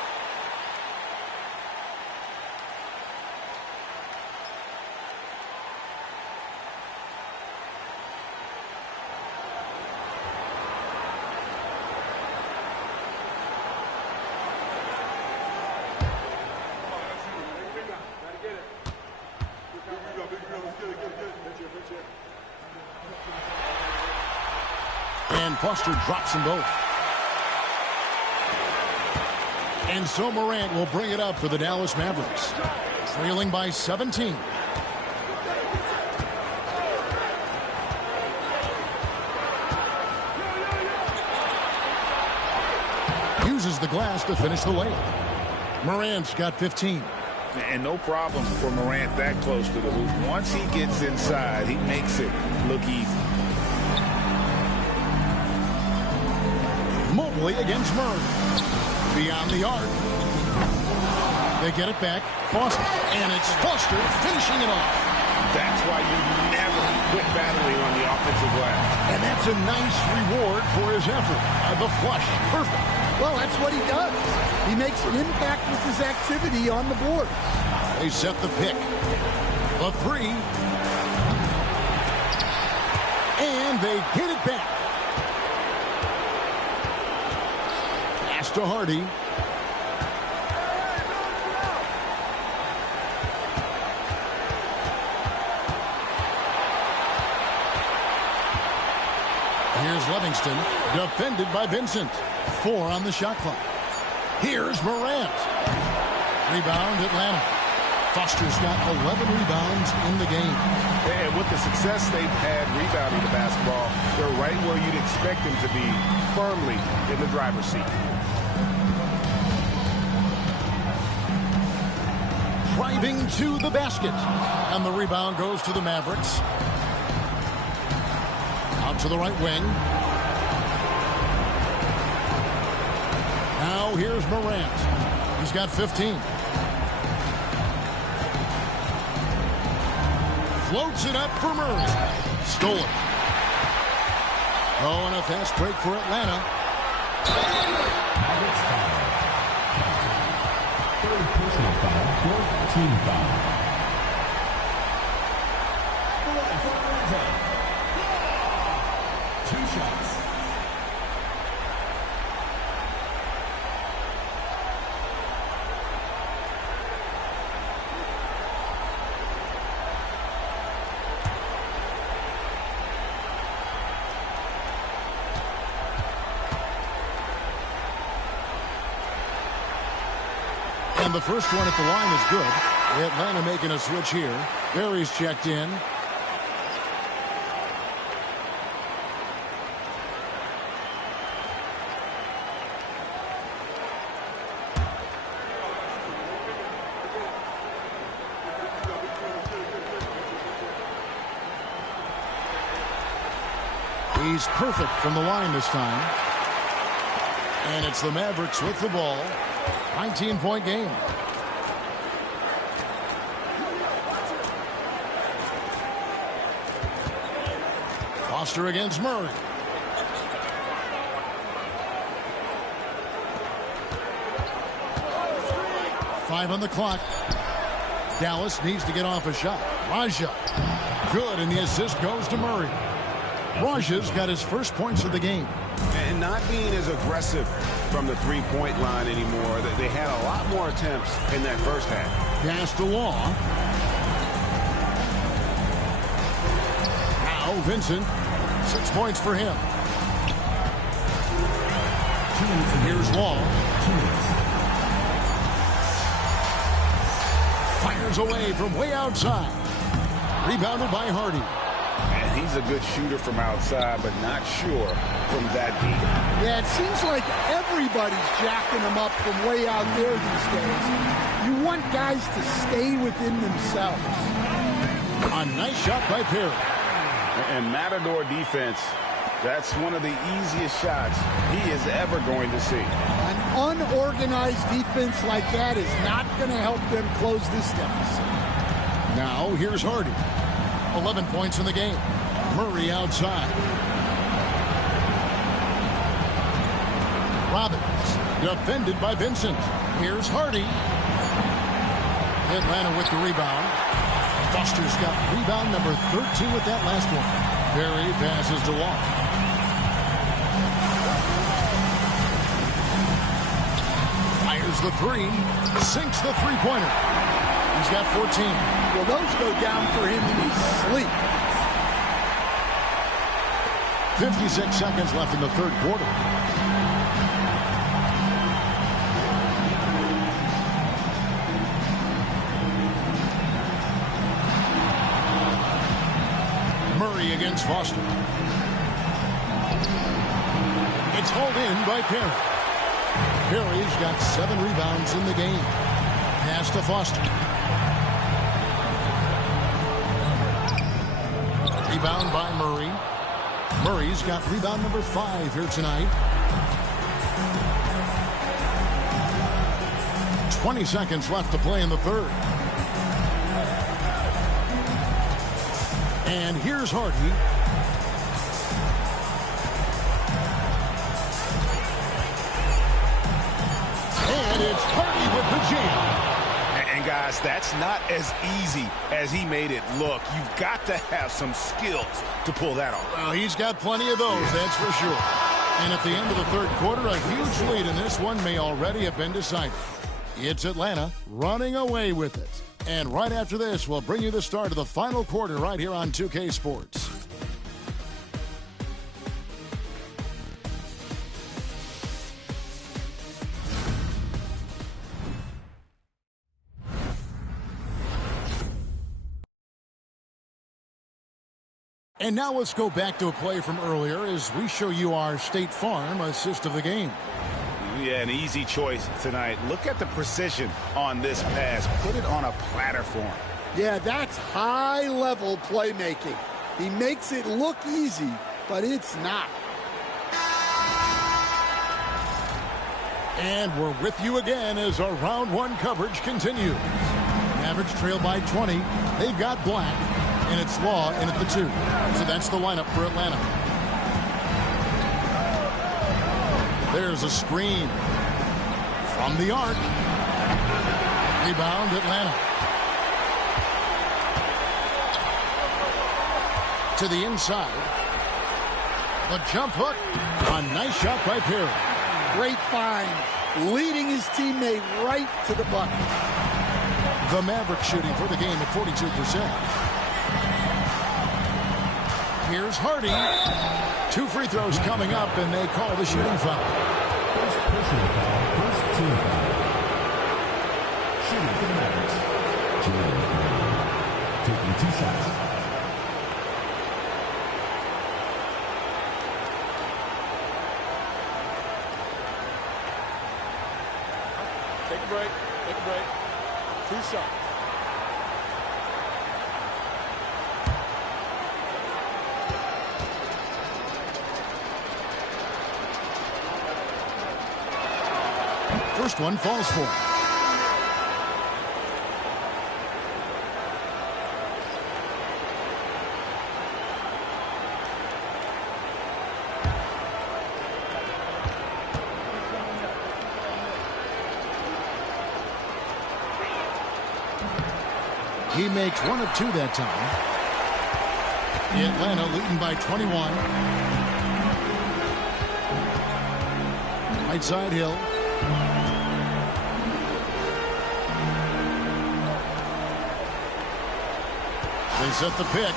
And Foster drops them both. And so Morant will bring it up for the Dallas Mavericks, trailing by 17. Uses the glass to finish the layup. Morant's got 15. And no problem for Morant that close to the hoop. Once he gets inside, he makes it look easy. Mobley against Murray. Beyond the arc. They get it back. Foster. And it's Foster finishing it off. That's why you never quit battling on the offensive glass. And that's a nice reward for his effort. The flush. Perfect. Well, that's what he does. He makes an impact with his activity on the board. They set the pick. The three. And they get it back. Pass to Hardy. Here's Livingston, defended by Vincent. 4 on the shot clock. Here's Morant. Rebound, Atlanta. Foster's got 11 rebounds in the game. And with the success they've had rebounding the basketball, they're right where you'd expect them to be, firmly in the driver's seat. Driving to the basket. And the rebound goes to the Mavericks. Out to the right wing. Now here's Morant. He's got 15. Floats it up for Murray. Stolen. Oh, and a fast break for Atlanta. Third personal foul, fourth team foul. Two shots. And the first one at the line is good. Atlanta making a switch here. Barry's checked in. He's perfect from the line this time. And it's the Mavericks with the ball. 19-point game. Foster against Murray. Five on the clock. Dallas needs to get off a shot. Raja. Good, and the assist goes to Murray. Raja's got his first points of the game. And not being as aggressive from the three-point line anymore. They had a lot more attempts in that first half. Pass to Law. Now Vincent. 6 points for him. Here's Law. Fires away from way outside. Rebounded by Hardy. And he's a good shooter from outside, but not sure from that deep. Yeah, it seems like everybody's jacking them up from way out there these days. You want guys to stay within themselves. A nice shot by Perry. And Matador defense, that's one of the easiest shots he is ever going to see. An unorganized defense like that is not going to help them close this deficit. Now here's Hardy. 11 points in the game. Murray outside. Defended by Vincent. Here's Hardy. Atlanta with the rebound. Foster's got rebound number 13 with that last one. Perry passes to Wall. Fires the three. Sinks the three-pointer. He's got 14. Well, those go down for him in his sleep. 56 seconds left in the third quarter. Murray against Foster. It's hauled in by Perry. Perry's got 7 rebounds in the game. Pass to Foster. Rebound by Murray. Murray's got rebound number 5 here tonight. 20 seconds left to play in the third. And here's Hardy. And it's Hardy with the jam. And guys, that's not as easy as he made it look. You've got to have some skills to pull that off. Well, he's got plenty of those, that's for sure. And at the end of the third quarter, a huge lead in this one may already have been decided. It's Atlanta running away with it. And right after this, we'll bring you the start of the final quarter right here on 2K Sports. And now let's go back to a play from earlier as we show you our State Farm assist of the game. Yeah, an easy choice tonight. Look at the precision on this pass. Put it on a platter for him. Yeah, that's high-level playmaking. He makes it look easy, but it's not. And we're with you again as our round one coverage continues. Mavericks trail by 20. They've got Black, and it's Law in at the 2. So that's the lineup for Atlanta. There's a screen from the arc. Rebound, Atlanta. To the inside. The jump hook. A nice shot by Perry. Great find. Leading his teammate right to the bucket. The Mavericks shooting for the game at 42%. Here's Hardy. 2 free throws coming up, and they call the shooting foul. First personal foul, first team foul. Shooting for the Mavericks. Jalen taking 2 shots. Take a break. Take a break. 2 shots. First one falls for. He makes 1 of 2 that time. Atlanta leading by 21. Right side Hill. They set the pick.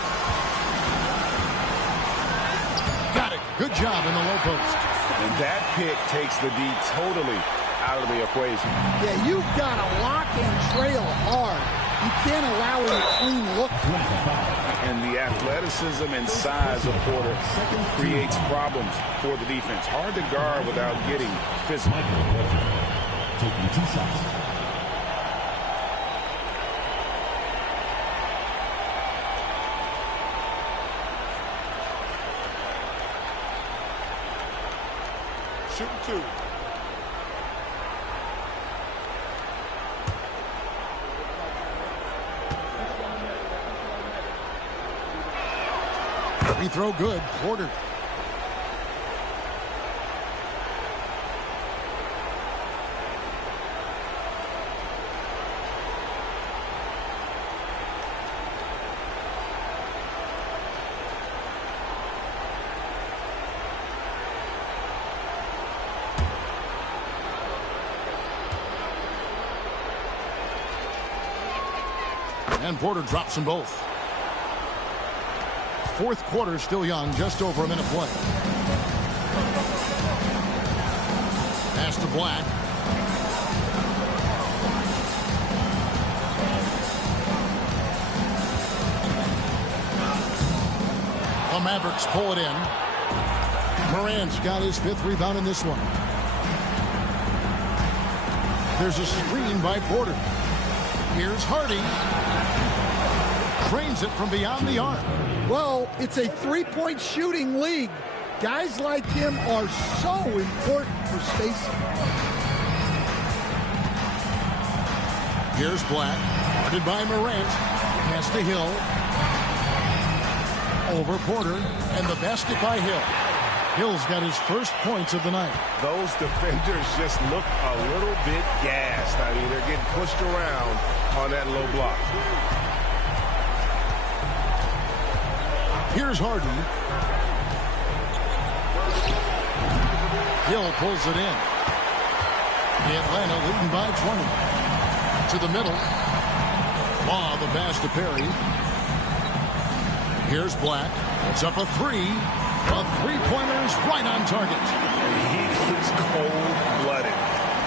Got it. Good job in the low post. And that pick takes the D totally out of the equation. Yeah, you've got to lock and trail hard. You can't allow a clean look. And the athleticism and size of Porter creates problems for the defense. Hard to guard without getting physical. Taking 2 shots. Shooting 2. Free throw good. Porter. And Porter drops them both. Fourth quarter still young, just over a minute play. Pass to Black. The Mavericks pull it in. Morant's got his 5th rebound in this one. There's a screen by Porter. Here's Hardy. Trains it from beyond the arc. Well, it's a three-point shooting league. Guys like him are so important for spacing. Here's Black. Guarded by Morant. Pass to Hill. Over Porter. And the basket by Hill. Hill's got his first points of the night. Those defenders just look a little bit gassed. I mean, they're getting pushed around on that low block. Here's Harden. Hill pulls it in. Atlanta leading by 20. To the middle. Law the pass to Perry. Here's Black. It's up a 3. The three-pointer's right on target. He is cold-blooded.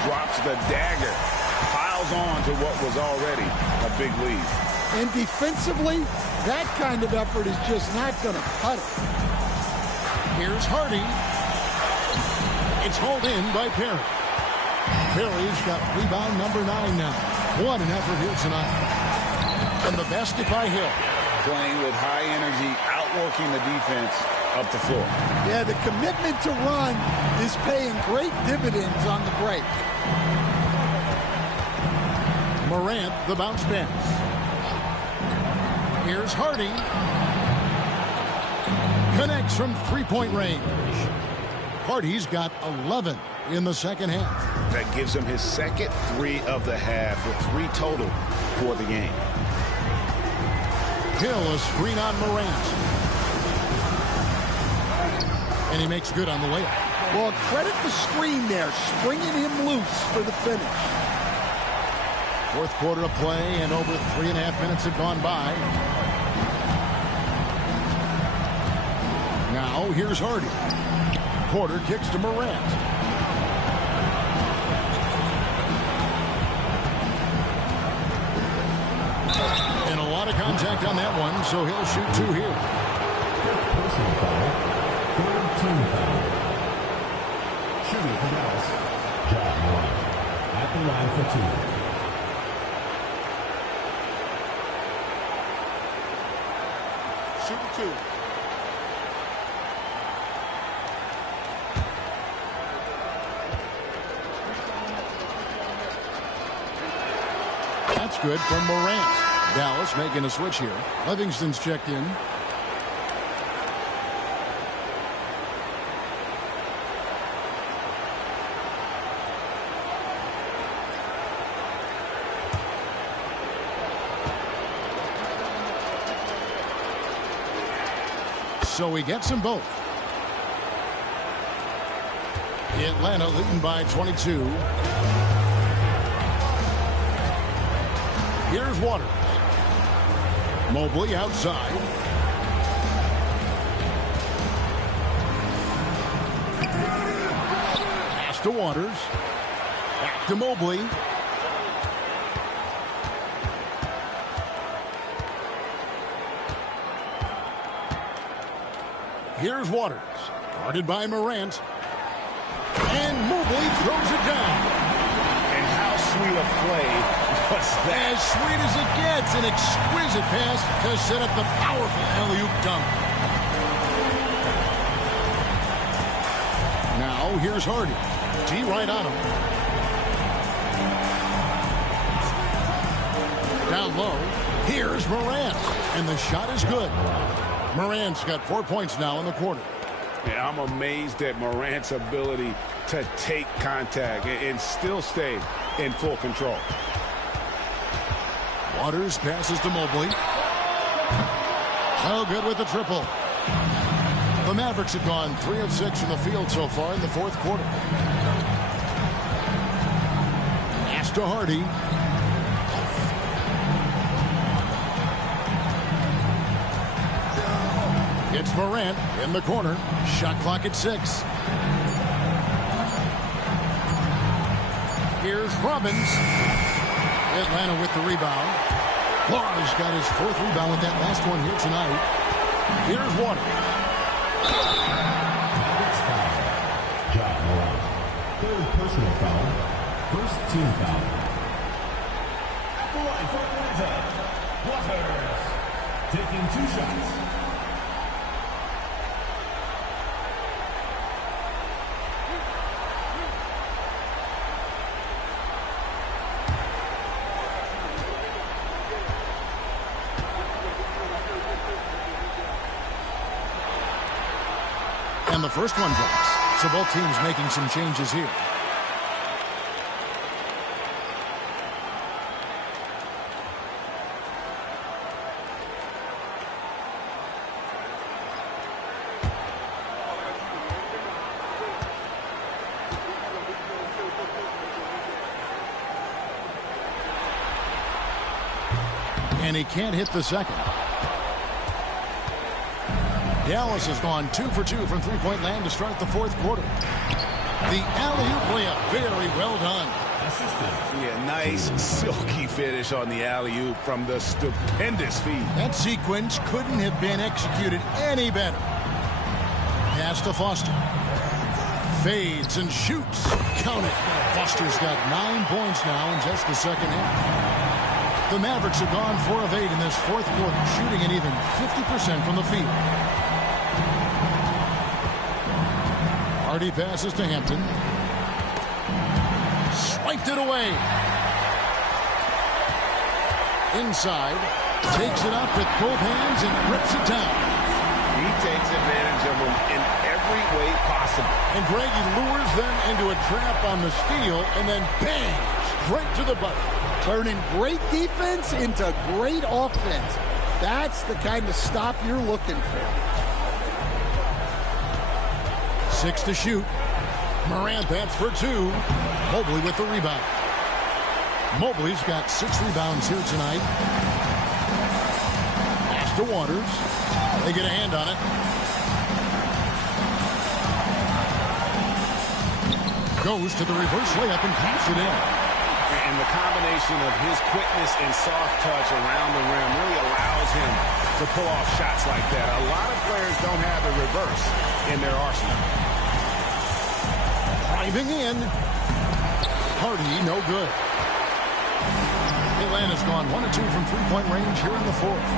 Drops the dagger. Piles on to what was already a big lead. And defensively, that kind of effort is just not going to cut it. Here's Hardy. It's hauled in by Perry. Perry's got rebound number 9 now. What an effort here tonight. And the basket by Hill. Playing with high energy, outworking the defense up the floor. Yeah, the commitment to run is paying great dividends on the break. Morant, the bounce pass. Here's Hardy. Connects from three-point range. Hardy's got 11 in the second half. That gives him his second 3 of the half with 3 total for the game. Hill, a screen on Morant. And he makes good on the layup. Well, credit the screen there, springing him loose for the finish. Fourth quarter of play, and over 3.5 minutes have gone by. Now, here's Hardy. Porter kicks to Morant. And a lot of contact on that one, so he'll shoot 2 here. Personal foul. Third team foul. Shooting for Dallas. John Morant. At the line for 2. Shooting 2. That's good from Morant. Dallas making a switch here. Livingston's checked in. So he gets them both. Atlanta leading by 22. Here's Waters. Mobley outside. Pass to Waters. Back to Mobley. Here's Waters. Guarded by Morant. And Mobley throws it down. And how sweet a play was that? As sweet as it gets. An exquisite pass to set up the powerful alley-oop dunk. Now here's Hardy. T right on him. Down low. Here's Morant. And the shot is good. Morant's got 4 points now in the quarter. Yeah, I'm amazed at Morant's ability to take contact and still stay in full control. Waters passes to Mobley. Oh, good with the triple. The Mavericks have gone 3 of 6 from the field so far in the fourth quarter. Pass to Hardy. It's Morant in the corner. Shot clock at 6. Here's Robbins. Atlanta with the rebound. Law's got his 4th rebound with that last one here tonight. Here's Waters. John Morant. 3rd personal foul. 1st team foul. At the line for Atlanta, Waters. Taking 2 shots. And the first one drops. So both teams making some changes here. And he can't hit the second. Dallas has gone 2 for 2 from three-point land to start the 4th quarter. The alley-oop layup, very well done. Yeah, nice silky finish on the alley-oop from the stupendous feed. That sequence couldn't have been executed any better. Pass to Foster. Fades and shoots. Count it. Foster's got 9 points now in just the second half. The Mavericks have gone 4 of 8 in this 4th quarter, shooting an even 50% from the field. Hardy passes to Hampton. Swiped it away. Inside. Takes it up with both hands and rips it down. He takes advantage of them in every way possible. And Greg, he lures them into a trap on the steal and then bang, straight to the bucket. Turning great defense into great offense. That's the kind of stop you're looking for. 6 to shoot. Morant bats for 2. Mobley with the rebound. Mobley's got 6 rebounds here tonight. Pass to Waters. They get a hand on it. Goes to the reverse layup and taps it in. And the combination of his quickness and soft touch around the rim really allows him to pull off shots like that. A lot of players don't have the reverse in their arsenal. Driving in. Hardy, no good. Atlanta's gone 1 of 2 from three-point range here in the 4th.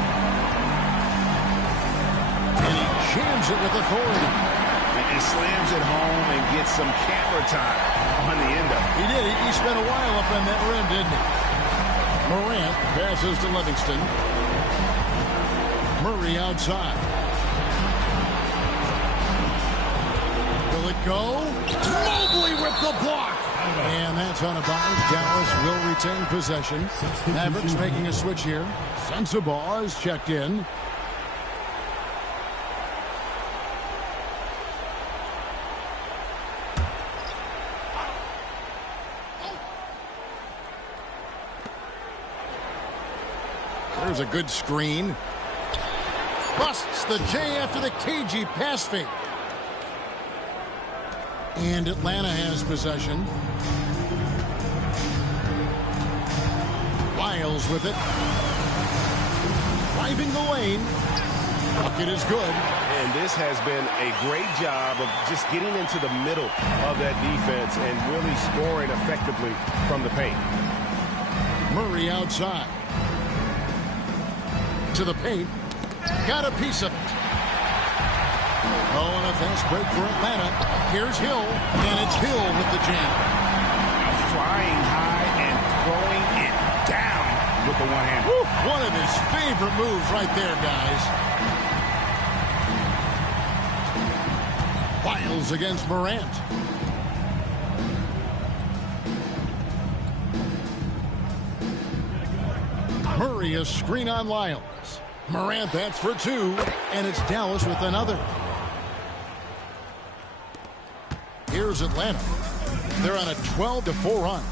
And he jams it with authority. He slams it home and gets some camera time on the end of it. He did. He spent a while up on that rim, didn't he? Morant passes to Livingston. Murray outside. Will it go? Mobley with the block. And that's on a bounce. Dallas will retain possession. Mavericks making a switch here. Sensabaugh is checked in. There's a good screen. Busts the J after the cagey pass fake. And Atlanta has possession. Wiles with it. Driving the lane. Bucket is good. And this has been a great job of just getting into the middle of that defense and really scoring effectively from the paint. Murray outside. To the paint. Got a piece of it. Oh, and a fast break for Atlanta. Here's Hill, and it's Hill with the jam. Flying high and throwing it down with the one hand. One of his favorite moves right there, guys. Wiles against Morant. Murray a screen on Lyles. Morant bats for 2, and it's Dallas with another. Here's Atlanta. They're on a 12-4 run.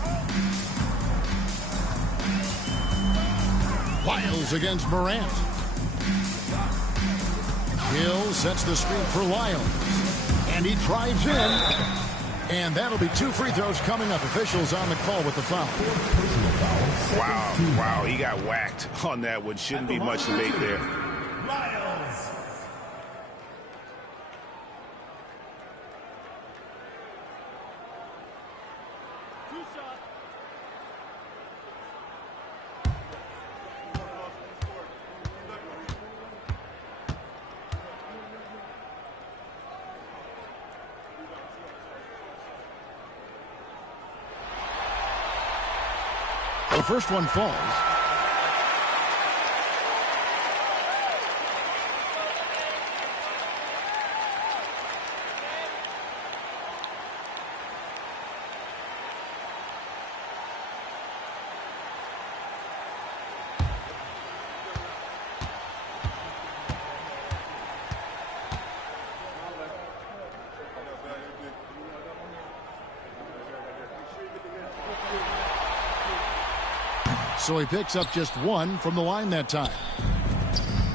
Wiles against Morant. Hill sets the screen for Lyles. And he drives in. And that'll be 2 free throws coming up. Officials on the call with the foul. Wow, he got whacked on that one. Shouldn't be much debate there. The first one falls. So he picks up just 1 from the line that time.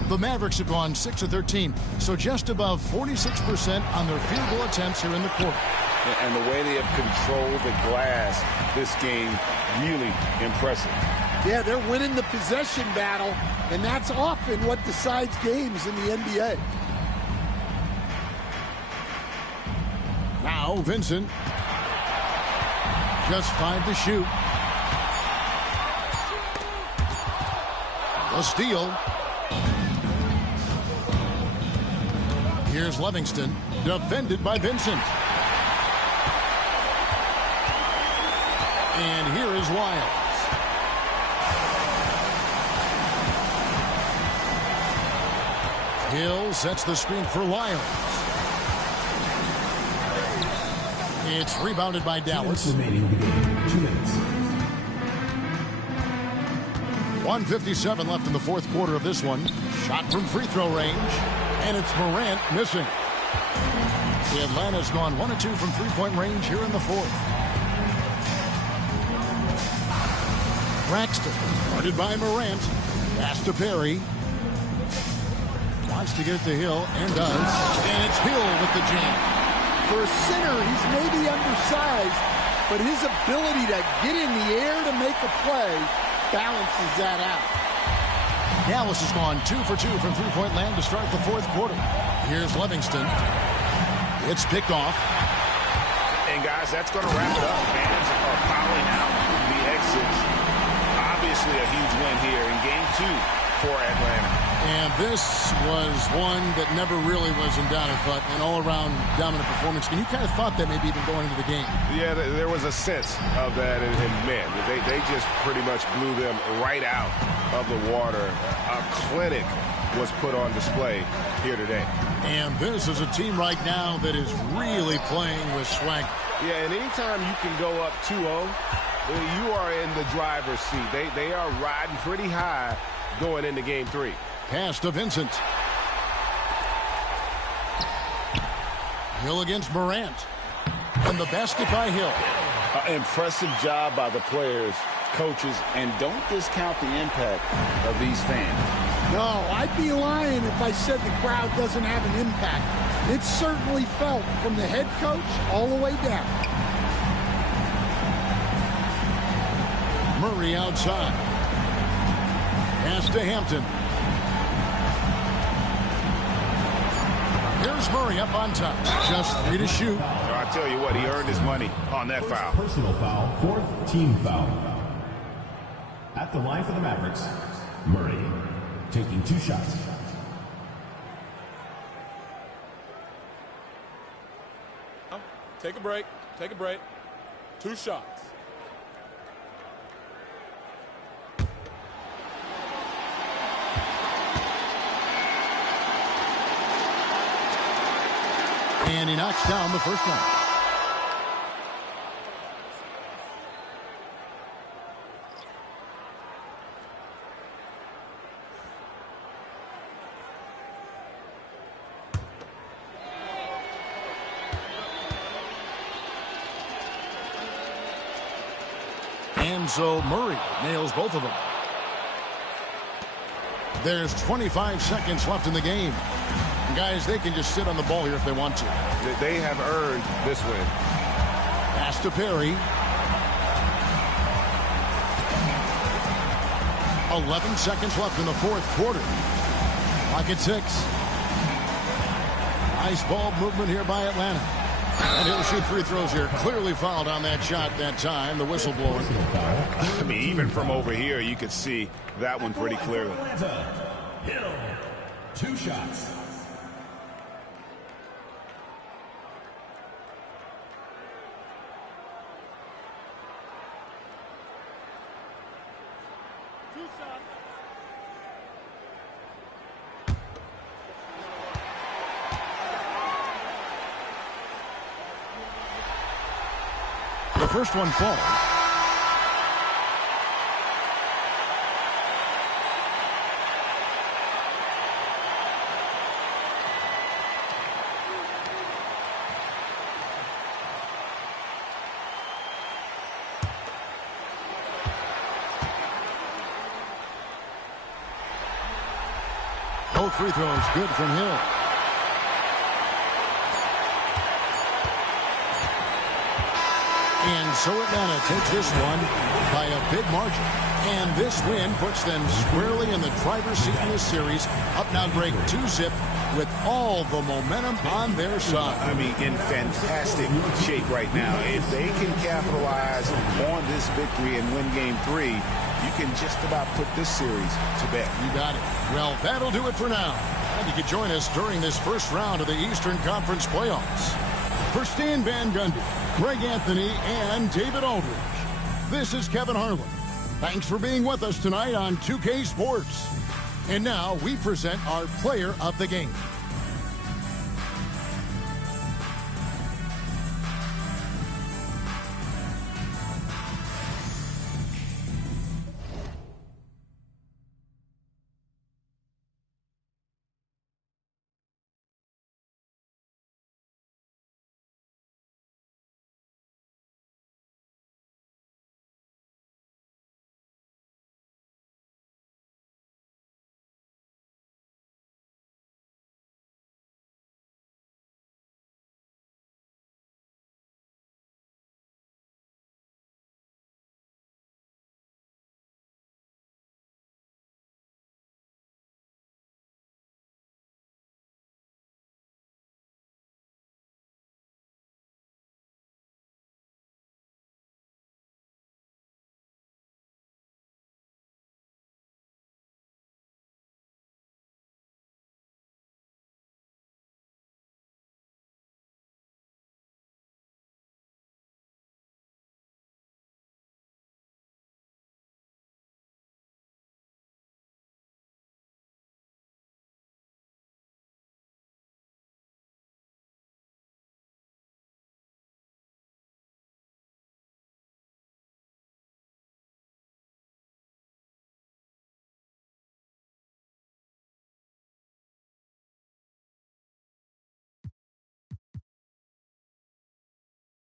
The Mavericks have gone 6 of 13, so just above 46% on their field goal attempts here in the quarter. And the way they have controlled the glass this game, really impressive. Yeah, they're winning the possession battle, and that's often what decides games in the NBA. Now Vincent. Just 5 to shoot. A steal. Here's Livingston, defended by Vincent. And here is Lyles. Hill sets the screen for Lyles. It's rebounded by Dallas. 2 minutes. 1:57 left in the fourth quarter of this one. Shot from free throw range. And it's Morant missing. Atlanta's gone 1 of 2 from three-point range here in the fourth. Braxton, guarded by Morant. Pass to Perry. Wants to get it to Hill, and does. And it's Hill with the jam. For a center, he's maybe undersized, but his ability to get in the air to make a play balances that out. Dallas has gone 2 for 2 from three-point land to start the fourth quarter. Here's Livingston. It's picked off. And guys, that's going to wrap it up. Fans are piling out the exits. Obviously a huge win here in game 2 for Atlanta. And this was one that never really was in doubt, I thought, an all-around dominant performance. And you kind of thought that maybe even going into the game. Yeah, there was a sense of that, and man, they just pretty much blew them right out of the water. A clinic was put on display here today. And this is a team right now that is really playing with swag. Yeah, and anytime you can go up 2-0, you are in the driver's seat. They are riding pretty high going into game 3. Pass to Vincent. Hill against Morant. And the basket by Hill. Impressive job by the players, coaches, and don't discount the impact of these fans. No, I'd be lying if I said the crowd doesn't have an impact. It's certainly felt from the head coach all the way down. Murray outside. Pass to Hampton. Here's Murray up on top. Just 3 to shoot. I tell you what, he earned his money on that foul. Personal foul, 4th team foul. At the line for the Mavericks, Murray taking 2 shots. Take a break. Take a break. 2 shots. And he knocks down the first one. And so Murray nails both of them. There's 25 seconds left in the game. Guys, they can just sit on the ball here if they want to. They have earned this win. Pass to Perry. 11 seconds left in the fourth quarter. Clock at 6. Nice ball movement here by Atlanta. And he'll shoot free throws here. Clearly fouled on that shot that time. The whistle blower. I mean, even from over here, you could see that one pretty clearly. Hill, 2 shots. The first one falls. Both free throws good from Hill. And so Atlanta takes this one by a big margin. And this win puts them squarely in the driver's seat in this series. Up now break 2-zip with all the momentum on their side. I mean, in fantastic shape right now. If they can capitalize on this victory and win game 3, you can just about put this series to bed. You got it. Well, that'll do it for now. And you can join us during this first round of the Eastern Conference playoffs. For Stan Van Gundy, Greg Anthony, and David Aldridge, this is Kevin Harlan. Thanks for being with us tonight on 2K Sports. And now we present our player of the game.